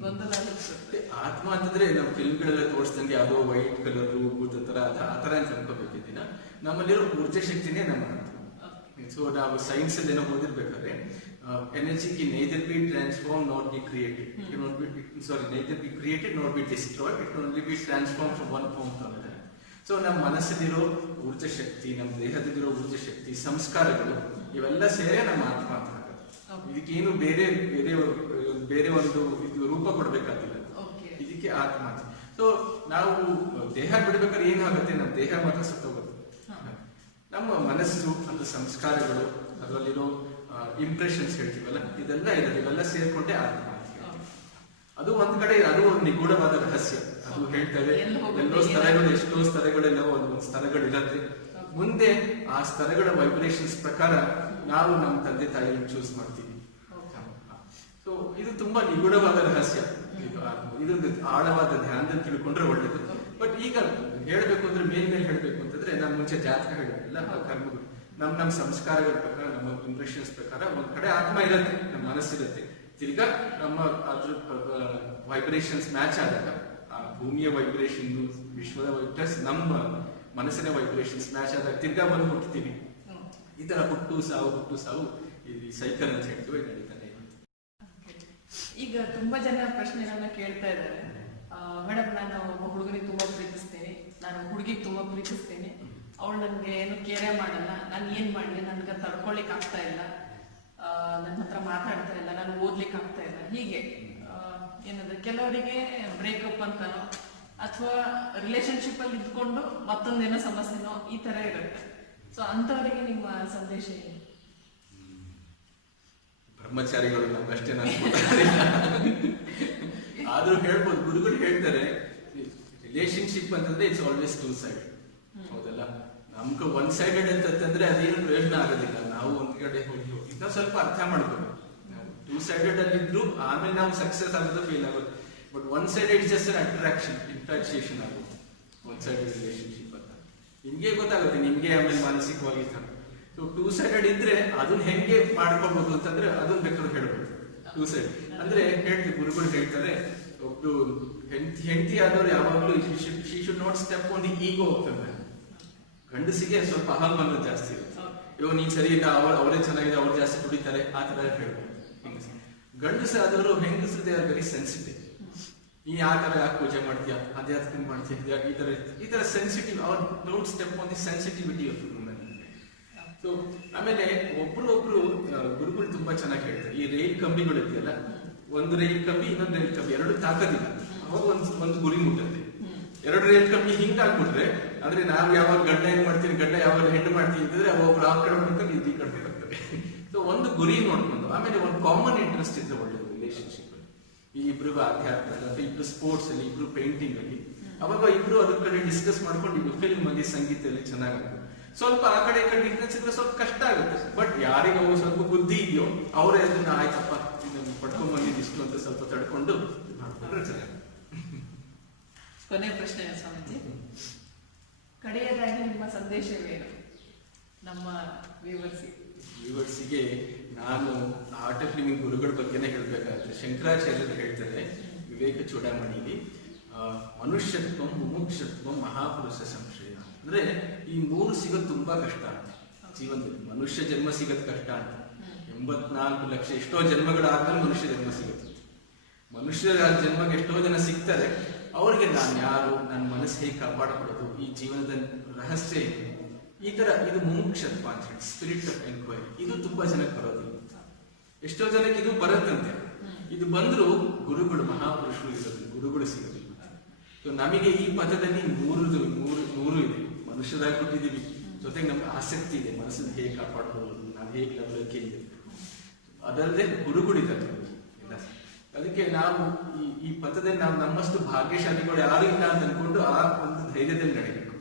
ಗೊಂದಲ ಆಗುತ್ತೆ. ಆತ್ಮ ಅಂತಂದ್ರೆ ನಾವು ಫಿಲ್ಮ್ಗಳೆಲ್ಲ ತೋರಿಸ್ದಂಗೆ ಯಾವುದೋ ವೈಟ್ ಕಲರ್ ಭೂತ ತರ ಆತರ ಅಂತ ಅನ್ಕೋಬೇಕಿದ್ದೀನ. ನಮ್ಮಲ್ಲಿರೋ ಊರ್ಜಾ ಶಕ್ತಿನೇ ನಮ್ಮ ಆತ್ಮ. ಸೊ ನಾವು ಸೈನ್ಸ್ ಅಲ್ಲಿ ಏನೋ ಓದಿರ್ಬೇಕಾದ್ರೆ ಎನರ್ಜಿ ಕಿ neither be transform not be created, neither be created not be destroyed, it only be transform from one form to another. So ನಮ್ಮ ಮನಸ್ಸಲ್ಲಿರೋ ಊರ್ಜಾ ಶಕ್ತಿ, ನಮ್ಮ ದೇಹದಲ್ಲಿರೋ ಊರ್ಜಾ ಶಕ್ತಿ, ಸಂಸ್ಕಾರಗಳು ಇವೆಲ್ಲ ಸೇರೇ ನಮ್ಮ ಆತ್ಮ ಅಂತ ಆಗುತ್ತೆ. ಇದಕ್ಕೇನು ಬೇರೆ ಒಂದು ಇದು ರೂಪ ಕೊಡ್ಬೇಕಾಗಿಲ್ಲ, ಇದಕ್ಕೆ ಆತ್ಮ ಅಂತ. ಸೊ ನಾವು ದೇಹ ಬಿಡ್ಬೇಕಾದ್ರೆ ಏನಾಗುತ್ತೆ, ನಮ್ಮ ದೇಹ ಮಾತ್ರ ಸುತ್ತೋಗುತ್ತೆ. ನಮ್ಮ ಮನಸ್ಸು ಅಂತ ಸಂಸ್ಕಾರಗಳು, ಅದರಲ್ಲಿರೋ ಇಂಪ್ರೆಷನ್ಸ್ ಹೇಳ್ತೀವಲ್ಲ, ಇದೆಲ್ಲ ಇರೋದು, ಇವೆಲ್ಲ ಸೇರ್ಕೊಂಡೆ ಆತ್ಮ. ಅದು ಒಂದ್ ಕಡೆ ಅದು ಒಂದು ನಿಗೂಢವಾದ ರಹಸ್ಯ. ಅದು ಹೇಳ್ತೇವೆ ಎಷ್ಟೋ ಸ್ತರಗಳೆಲ್ಲ ಒಂದೊಂದು ಸ್ತರಗಳಿರತ್ತೆ. ಮುಂದೆ ಆ ಸ್ತರಗಳ ವೈಬ್ರೇಷನ್ಸ್ ಪ್ರಕಾರ ನಾವು ನಮ್ಮ ತಂದೆ ತಾಯಿಯನ್ನು ಚೂಸ್ ಮಾಡ್ತೀವಿ. ಸೊ ಇದು ತುಂಬಾ ನಿಗೂಢವಾದ ರಹಸ್ಯ. ಇದೊಂದು ಆಳವಾದ ಧ್ಯಾನದಲ್ಲಿ ತಿಳ್ಕೊಂಡ್ರೆ ಒಳ್ಳೇದು. ಬಟ್ ಈಗ ಹೇಳ್ಬೇಕು ಅಂದ್ರೆ ಮೇಲ್ಮೇಲೆ ಹೇಳ್ಬೇಕು ಅಂತಂದ್ರೆ ನಾವು ಮುಂಚೆ ಜಾತಕ ಹೇಳಿಲ್ಲ, ಕರ್ಮಗಳು, ನಮ್ಮ ಸಂಸ್ಕಾರಗಳ ಪ್ರಕಾರ, ನಮ್ಮ ಇಂಪ್ರೆಷನ್ಸ್ ಪ್ರಕಾರ ಒಂದ್ ಕಡೆ ಆತ್ಮ ಇರುತ್ತೆ, ನಮ್ಮ ಮನಸ್ಸಿರುತ್ತೆ. ತಿರ್ಗಾ ನಮ್ಮ ಅದ್ರ ವೈಬ್ರೇಷನ್ಸ್ ಮ್ಯಾಚ್ ಆದಾಗ, ಆ ಭೂಮಿಯ ವೈಬ್ರೇಷನ್, ವಿಶ್ವದ ಪ್ಲಸ್ ನಮ್ಮ ಮನಸ್ಸಿನ ವೈಬ್ರೇಷನ್ಸ್ ಮ್ಯಾಚ್ ಆದಾಗ ತಿರ್ಗಾ ಬಂದು ಹುಟ್ಟುತ್ತೀವಿ. ಈ ತರ ಹುಟ್ಟು ಸಾವು ಈ ಸೈಕಲ್ ಅಂತ ಹೇಳ್ತೀವಿ, ನಡೀತಾನೆ. ಈಗ ತುಂಬಾ ಜನ ಪ್ರಶ್ನೆಗಳನ್ನ ಕೇಳ್ತಾ ಇದ್ದಾರೆ. ಮೇಡಮ್, ನಾನು ಒಬ್ಬ ಹುಡುಗನಿಗೆ ತುಂಬಾ ಪ್ರೀತಿಸ್ತೇನೆ, ನಾನು ಹುಡುಗಿಗೆ ತುಂಬಾ ಪ್ರೀತಿಸ್ತೇನೆ, ಅವಳು ನನ್ಗೆ ಏನು ಕೇರೆ ಮಾಡಲ್ಲ, ನಾನು ಏನ್ ಮಾಡ್ಲಿ, ನನ್ಗೆ ತಡ್ಕೊಳಿಕ್ ಆಗ್ತಾ ಇಲ್ಲ, ನನ್ನ ಹತ್ರ ಮಾತಾಡ್ತಾ ಇಲ್ಲ, ನಾನು ಓದ್ಲಿಕ್ಕೆ ಆಗ್ತಾ ಇಲ್ಲ. ಹೀಗೆ ಏನಂದ್ರೆ ಕೆಲವರಿಗೆ ಬ್ರೇಕಪ್ ಅಂತಾನೋ ಅಥವಾ ರಿಲೇಶನ್ಶಿಪ್ ಅಲ್ಲಿ ಇದ್ಕೊಂಡು ಮತ್ತೊಂದೇನೋ ಸಮಸ್ಯೆನೋ ಈ ತರ ಇರುತ್ತೆ. ಸೊ ಅಂತವರಿಗೆ ನಿಮ್ಮ ಸಂದೇಶ ಏನು? ಬ್ರಹ್ಮಚಾರಿಗಳು ನಮ್ಗಷ್ಟೇ ಆದ್ರೂ ಹೇಳ್ಬೋದು, ಗುರುಗಳು ಹೇಳ್ತಾರೆ ರಿಲೇಶನ್ಶಿಪ್ ಅಂತಂದ್ರೆ ಇಟ್ಸ್ ಆಲ್ವೇಸ್ 2 ಸೈಡ್. ಹೌದಲ್ಲ, ನಮ್ಗೆ 1 ಸೈಡೆಡ್ ಅಂತಂದ್ರೆ ಅದೇನು ಪ್ರಯೋಜನ ಆಗೋದಿಲ್ಲ. ನಾವು ಒಂದ್ ಕಡೆ ಹೋಗಿ ನಾವು ಸ್ವಲ್ಪ ಅರ್ಥ ಮಾಡ್ಕೋಬೇಕು. 2 ಸೈಡೆಡ್ ಅಲ್ಲಿ ಇದ್ರು ಆಮೇಲೆ ನಾವು ಸಕ್ಸಸ್ ಆಗೋದು ಫೇಲ್ ಆಗೋದು. But 1 sided it's just attraction, infatuation ಆಗುತ್ತೆ 1 ಸೈಡೆಡ್ ರಿಲೇಶನ್ಶಿಪ್ ಅಂತ. ನಿಮ್ಗೆ ಗೊತ್ತಾಗುತ್ತೆ, ನಿಮ್ಗೆ ಆಮೇಲೆ ಮಾನಸಿಕವಾಗಿ. ಸೊ 2 ಸೈಡೆಡ್ ಇದ್ರೆ ಅದನ್ನ ಹೆಂಗೆ ಮಾಡ್ಕೊಳ್ಬಹುದು ಅಂತಂದ್ರೆ ಅದನ್ನ ಬೇಕಾದ್ರೂ ಹೇಳ್ಬೋದು. 2 ಸೈಡ್ ಅಂದ್ರೆ ಹೇಳ್ತೀವಿ, ಗುರುಗಳು ಹೇಳ್ತಾರೆ, ಒಬ್ರು ಹೆಂಡತಿ ಆದವ್ರು ಯಾವಾಗ್ಲೂ she should not step on the ego ಹೋಗ್ತಾರೆ. ಗಂಡಸಿಗೆ ಸ್ವಲ್ಪ ಅಹಂಭಾವ ಜಾಸ್ತಿ ಇರುತ್ತೆ. ಇವಾಗ ನೀನ್ ಸರಿ ಇಲ್ಲ, ಅವರೇ ಚೆನ್ನಾಗಿದೆ, ಅವ್ರು ಜಾಸ್ತಿ ದುಡಿತಾರೆ, ಆ ತರ ಹೇಳ್ಬೋದು. ಗಂಡಸ ಆದವರು ಹೆಂಗಸರದೇ ವೆರಿ ಸೆನ್ಸಿಟಿವ್. ನೀ ಆ ತರ ಯಾಕೆ ಪೂಜೆ ಮಾಡ್ತೀಯಾ, ಅಧ್ಯಾತ್ಮ ಮಾಡ್ತೀಯ, ಈ ತರ ಸೆನ್ಸಿಟಿವ್. ಅವ್ರು don't step on the sensitivity of women. So ಆಮೇಲೆ ಒಬ್ರು ಗುರುಗಳು ತುಂಬಾ ಚೆನ್ನಾಗಿ ಹೇಳ್ತಾರೆ, ಈ ರೈಲ್ ಕಂಬಿಗಳು ಇದೆಯಲ್ಲ, ಒಂದು ರೈಲ್ ಕಂಬಿ ಇನ್ನೊಂದು ರೈಲ್ ಕಂಬಿ ಎರಡು ತಾಕದಿಲ್ಲ, ಅವಾಗ ಒಂದು ಗುರಿ ಮುಟ್ಟುತ್ತೆ. 2 ರೈಲ್ ಕಂಬಿ ಹಿಂಗಾಗ್ಬಿಟ್ರೆ, ಆದ್ರೆ ನಾವು ಯಾವಾಗ ಗಂಡ ಏನ್ ಮಾಡ್ತೀವಿ, ಗಂಡ ಯಾವಾಗ ಹೆಣ್ಣು ಮಾಡ್ತೀವಿ ಅಂತಂದ್ರೆ ಒಬ್ರು ಆ ಕಡೆ ಬರ್ತಾರೆ, ಈ ಕಡೆ ಬರ್ತದೆ. ಸೊ ಒಂದು ಗುರಿ ನೋಡ್ಕೊಂಡು ಆಮೇಲೆ ಒಂದು ಕಾಮನ್ ಇಂಟ್ರೆಸ್ಟ್ ಇದ್ರೆ ಒಳ್ಳೇದು ರಿಲೇಶನ್ಶಿಪ್ ಅಲ್ಲಿ. ಈ ಇಬ್ರು ಆಧ್ಯಾತ್ಮ ಅಥವಾ ಇಬ್ರು ಸ್ಪೋರ್ಟ್ಸ್ ಅಲ್ಲಿ, ಇಬ್ರು ಪೇಂಟಿಂಗ್ ಅಲ್ಲಿ, ಅವಾಗ ಇಬ್ರು ಅದ್ರ ಕಡೆ ಡಿಸ್ಕಸ್ ಮಾಡ್ಕೊಂಡು ಇಬ್ರು ಫಿಲ್ಮ್ ಅಲ್ಲಿ, ಸಂಗೀತದಲ್ಲಿ ಚೆನ್ನಾಗುತ್ತೆ. ಸ್ವಲ್ಪ ಆ ಕಡೆ ಈ ಕಡೆ ಡಿಫ್ರೆನ್ಸ್ ಇದ್ರೆ ಸ್ವಲ್ಪ ಕಷ್ಟ ಆಗುತ್ತೆ. ಬಟ್ ಯಾರಿಗೂ ಸ್ವಲ್ಪ ಬುದ್ಧಿ ಇದೆಯೋ ಅವರೇ ಅದನ್ನ ಆಯ್ತಪ್ಪ ಪಡ್ಕೊಂಡ್ ಬಂದಿದ್ದು ಇಷ್ಟು ಅಂತ ಸ್ವಲ್ಪ ತಡ್ಕೊಂಡು ಮಾಡ್ಕೊಂಡ್ರೆ ಸರಿ. ಕೊನೆ ಪ್ರಶ್ನೆ ಸ್ವಾಮೀಜಿ, ಕಡೆಯದಾಗಿ ನಿಮ್ಮ ಸಂದೇಶವೇನು ನಮ್ಮ ವ್ಯೂವರ್ಸಿಗೆ? ನಾನು ಆರ್ಟ್ ಆಫ್ ಲಿವಿಂಗ್ ಗುರುಗಳ ಬಗ್ಗೆನೇ ಹೇಳ್ಬೇಕಾಗುತ್ತೆ. ಶಂಕರಾಚಾರ್ಯರು ಹೇಳ್ತಾರೆ ವಿವೇಕ ಚೂಡಾಮಣಿಲಿ, ಮನುಷ್ಯತ್ವ, ಮುಮುಕ್ಷತ್ವ, ಮಹಾಪುರುಷ ಸಂಶಯ. ಅಂದ್ರೆ ಈ ಮೂರು ಸಿಗೋದು ತುಂಬಾ ಕಷ್ಟ ಅಂತ ಜೀವನದಲ್ಲಿ. ಮನುಷ್ಯ ಜನ್ಮ ಸಿಗೋದು ಕಷ್ಟ ಅಂತ. 84 ಲಕ್ಷ ಎಷ್ಟೋ ಜನ್ಮಗಳಾದ್ಮೇಲೆ ಮನುಷ್ಯ ಜನ್ಮ ಸಿಗುತ್ತೆ. ಮನುಷ್ಯ ಜನ್ಮಕ್ಕೆ ಎಷ್ಟೋ ಜನ ಸಿಗ್ತಾರೆ. ಅವ್ರಿಗೆ ನಾನು ಯಾರು, ನನ್ನ ಮನಸ್ಸು ಹೇಗೆ ಕಾಪಾಡಿಕೊಳ್ಳೋದು, ಈ ಜೀವನದ ರಹಸ್ಯ ಏನು, ಈ ತರ ಇದು ಮುಮುಕ್ಷತ್ವ ಅಂತ ಹೇಳಿ, ಸ್ಪಿರಿಟ್ ಆಫ್ ಎನ್ಕ್ವೈರಿ. ಇದು ತುಂಬಾ ಜನಕ್ಕೆ ಬರೋದಿಲ್ಲ. ಎಷ್ಟೋ ಜನಕ್ಕೆ ಇದು ಬರುತ್ತಂತೆ. ಇದು ಬಂದ್ರು ಗುರುಗಳು, ಮಹಾಪುರುಷರು ಇರೋದು, ಗುರುಗಳು ಸಿಗೋದಿಲ್ಲ. ಸೊ ನಮಗೆ ಈ ಪದದಲ್ಲಿ ಮೂರು ಇದೆ. ಮನುಷ್ಯರಾಗಿ ಕೊಟ್ಟಿದ್ದೀವಿ, ಜೊತೆಗೆ ನಮ್ಗೆ ಆಸಕ್ತಿ ಇದೆ, ಮನಸ್ಸನ್ನು ಹೇಗೆ ಕಾಪಾಡ್ಬೋದು, ನಾವು ಹೇಗೆ ಲವಲಕ್ಕೆ ಇದೆ. ಅದಲ್ಲದೆ ಗುರುಗಳಿದ್ದಾರೆ ಎಲ್ಲ. ಅದಕ್ಕೆ ನಾವು ಈ ಪದದಲ್ಲಿ ನಾವು ನಮ್ಮಷ್ಟು ಭಾಗ್ಯಶಾಲಿಗಳು ಯಾರು ಇಲ್ಲ ಅಂತ ಅನ್ಕೊಂಡು ಆ ಒಂದು ಧೈರ್ಯದಲ್ಲಿ ನಡೀಬೇಕು.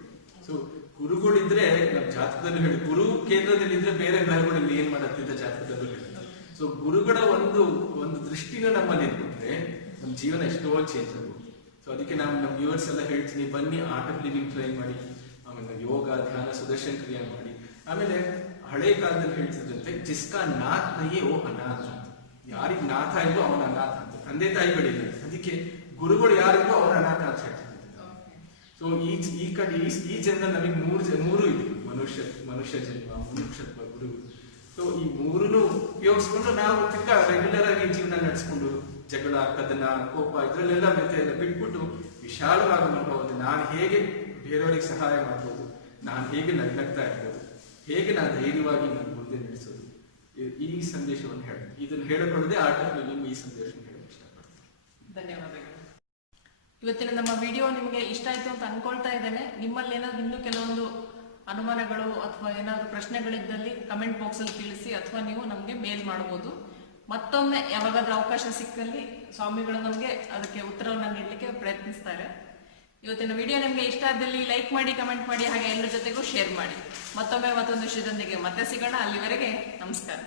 ಸೊ ಗುರುಗಳಿದ್ರೆ ನಮ್ಮ ಜಾತಕದಲ್ಲೂ ಹೇಳಿ, ಗುರು ಕೇಂದ್ರದಲ್ಲಿ ಇದ್ರೆ ಬೇರೆ ಗ್ರಹಗಳಲ್ಲಿ ಏನ್ ಮಾಡತ್ತಿದ್ದ ಜಾತಕದಲ್ಲೂ ಹೇಳಿ. ಸೊ ಗುರುಗಳ ಒಂದು ದೃಷ್ಟಿನ ನಮ್ಮಲ್ಲಿ ಇಟ್ಬಿಟ್ರೆ ನಮ್ಮ ಜೀವನ ಎಷ್ಟೋ ಚೇಂಜ್ ಆಗುತ್ತೆ. ಸೊ ಅದಕ್ಕೆ ನಾವು ನಮ್ಮ ವ್ಯೂವರ್ಸ್ ಎಲ್ಲ ಹೇಳ್ತೀನಿ, ಬನ್ನಿ ಆರ್ಟ್ ಆಫ್ ಲಿವಿಂಗ್ ಟ್ರೈ ಮಾಡಿ, ಆಮೇಲೆ ಯೋಗ, ಧ್ಯಾನ, ಸುದರ್ಶನ ಕ್ರಿಯೆ ಮಾಡಿ. ಆಮೇಲೆ ಹಳೆ ಕಾಲದಲ್ಲಿ ಹೇಳ್ತಿದ್ದಂತೆ, ಜಿಸ್ಕಾ ನಾಥ್ ನಹಿಯೇ ಓ ಅನಾಥ ಅಂತ. ಯಾರಿಗ್ ನಾಥ ಇಲ್ವೋ ಅವನ ಅನಾಥ ಅಂತ. ತಂದೆ ತಾಯಿಗಳಿಲ್ಲ, ಅದಕ್ಕೆ ಗುರುಗಳು ಯಾರಿಗೂ ಅವರ ಅನಾಥ ಅಂತ ಹೇಳ್ತಿದ್ದಾರೆ. ಸೊ ಈ ಕಡೆ ಈ ಜನ್ಮ ನಮಗೆ ಮೂರು ಇದೆ, ಮನುಷ್ಯ ಜನ್ಮ, ಮನುಷ್ಯತ್ವ, ಗುರುಗಳು. ಸೊ ಈ ಮೂರನ್ನು ಉಪಯೋಗಿಸ್ಕೊಂಡು ನಾವು ರೆಗ್ಯುಲರ್ ಆಗಿ ಜೀವನ ನಡೆಸ್ಕೊಂಡು ಜಗಳ, ಕದನ, ಕೋಪ ಇದ್ರಲ್ಲೆಲ್ಲ ಎಲ್ಲ ಬಿಟ್ಬಿಟ್ಟು ವಿಶಾಲವಾಗಿ ಮಾಡ್ಬೋದು. ನಾನು ಹೇಗೆ ಬೇರೆಯವರಿಗೆ ಸಹಾಯ ಮಾಡ್ಬೋದು, ನಾನು ಹೇಗೆ ನಗ್ನಗ್ತಾ ಇರ್ಬೋದು, ಹೇಗೆ ನಾನು ಧೈರ್ಯವಾಗಿ ನನ್ನ ಮುಂದೆ ನಡೆಸೋದು, ಈ ಸಂದೇಶವನ್ನು ಇದನ್ನು ಹೇಳಿಕೊಳ್ಳದೆ ಆರ್ಟ್ ಆಫ್ ಲಿವಿಂಗ್ ಈ ಸಂದೇಶವನ್ನು ಹೇಳಕ್ಕೆ ಇಷ್ಟಪಡ್ತೀನಿ. ಧನ್ಯವಾದಗಳು. ಇವತ್ತಿನ ನಮ್ಮ ವಿಡಿಯೋ ನಿಮಗೆ ಇಷ್ಟ ಆಯ್ತು ಅಂತ ಅನ್ಕೊಳ್ತಾ ಇದ್ದೇನೆ. ನಿಮ್ಮಲ್ಲಿ ಏನಾದ್ರು ಇನ್ನೂ ಕೆಲವೊಂದು ಅನುಮಾನಗಳು ಅಥವಾ ಏನಾದ್ರು ಪ್ರಶ್ನೆಗಳಿದ್ದಲ್ಲಿ ಕಮೆಂಟ್ ಬಾಕ್ಸ್ ಅಲ್ಲಿ ತಿಳಿಸಿ, ಅಥವಾ ನೀವು ನಮಗೆ ಮೇಲ್ ಮಾಡಬಹುದು. ಮತ್ತೊಮ್ಮೆ ಯಾವಾಗಾದ್ರೂ ಅವಕಾಶ ಸಿಕ್ಕಲ್ಲಿ ಸ್ವಾಮಿಗಳು ನಮಗೆ ಅದಕ್ಕೆ ಉತ್ತರವನ್ನು ನೀಡಲಿಕ್ಕೆ ಪ್ರಯತ್ನಿಸ್ತಾರೆ. ಇವತ್ತಿನ ವಿಡಿಯೋ ನಿಮಗೆ ಇಷ್ಟ ಆದಲ್ಲಿ ಲೈಕ್ ಮಾಡಿ, ಕಮೆಂಟ್ ಮಾಡಿ, ಹಾಗೆ ಎಲ್ಲರ ಜೊತೆಗೂ ಶೇರ್ ಮಾಡಿ. ಮತ್ತೊಮ್ಮೆ ಮತ್ತೊಂದು ವಿಷಯದೊಂದಿಗೆ ಮತ್ತೆ ಸಿಗೋಣ. ಅಲ್ಲಿವರೆಗೆ ನಮಸ್ಕಾರ.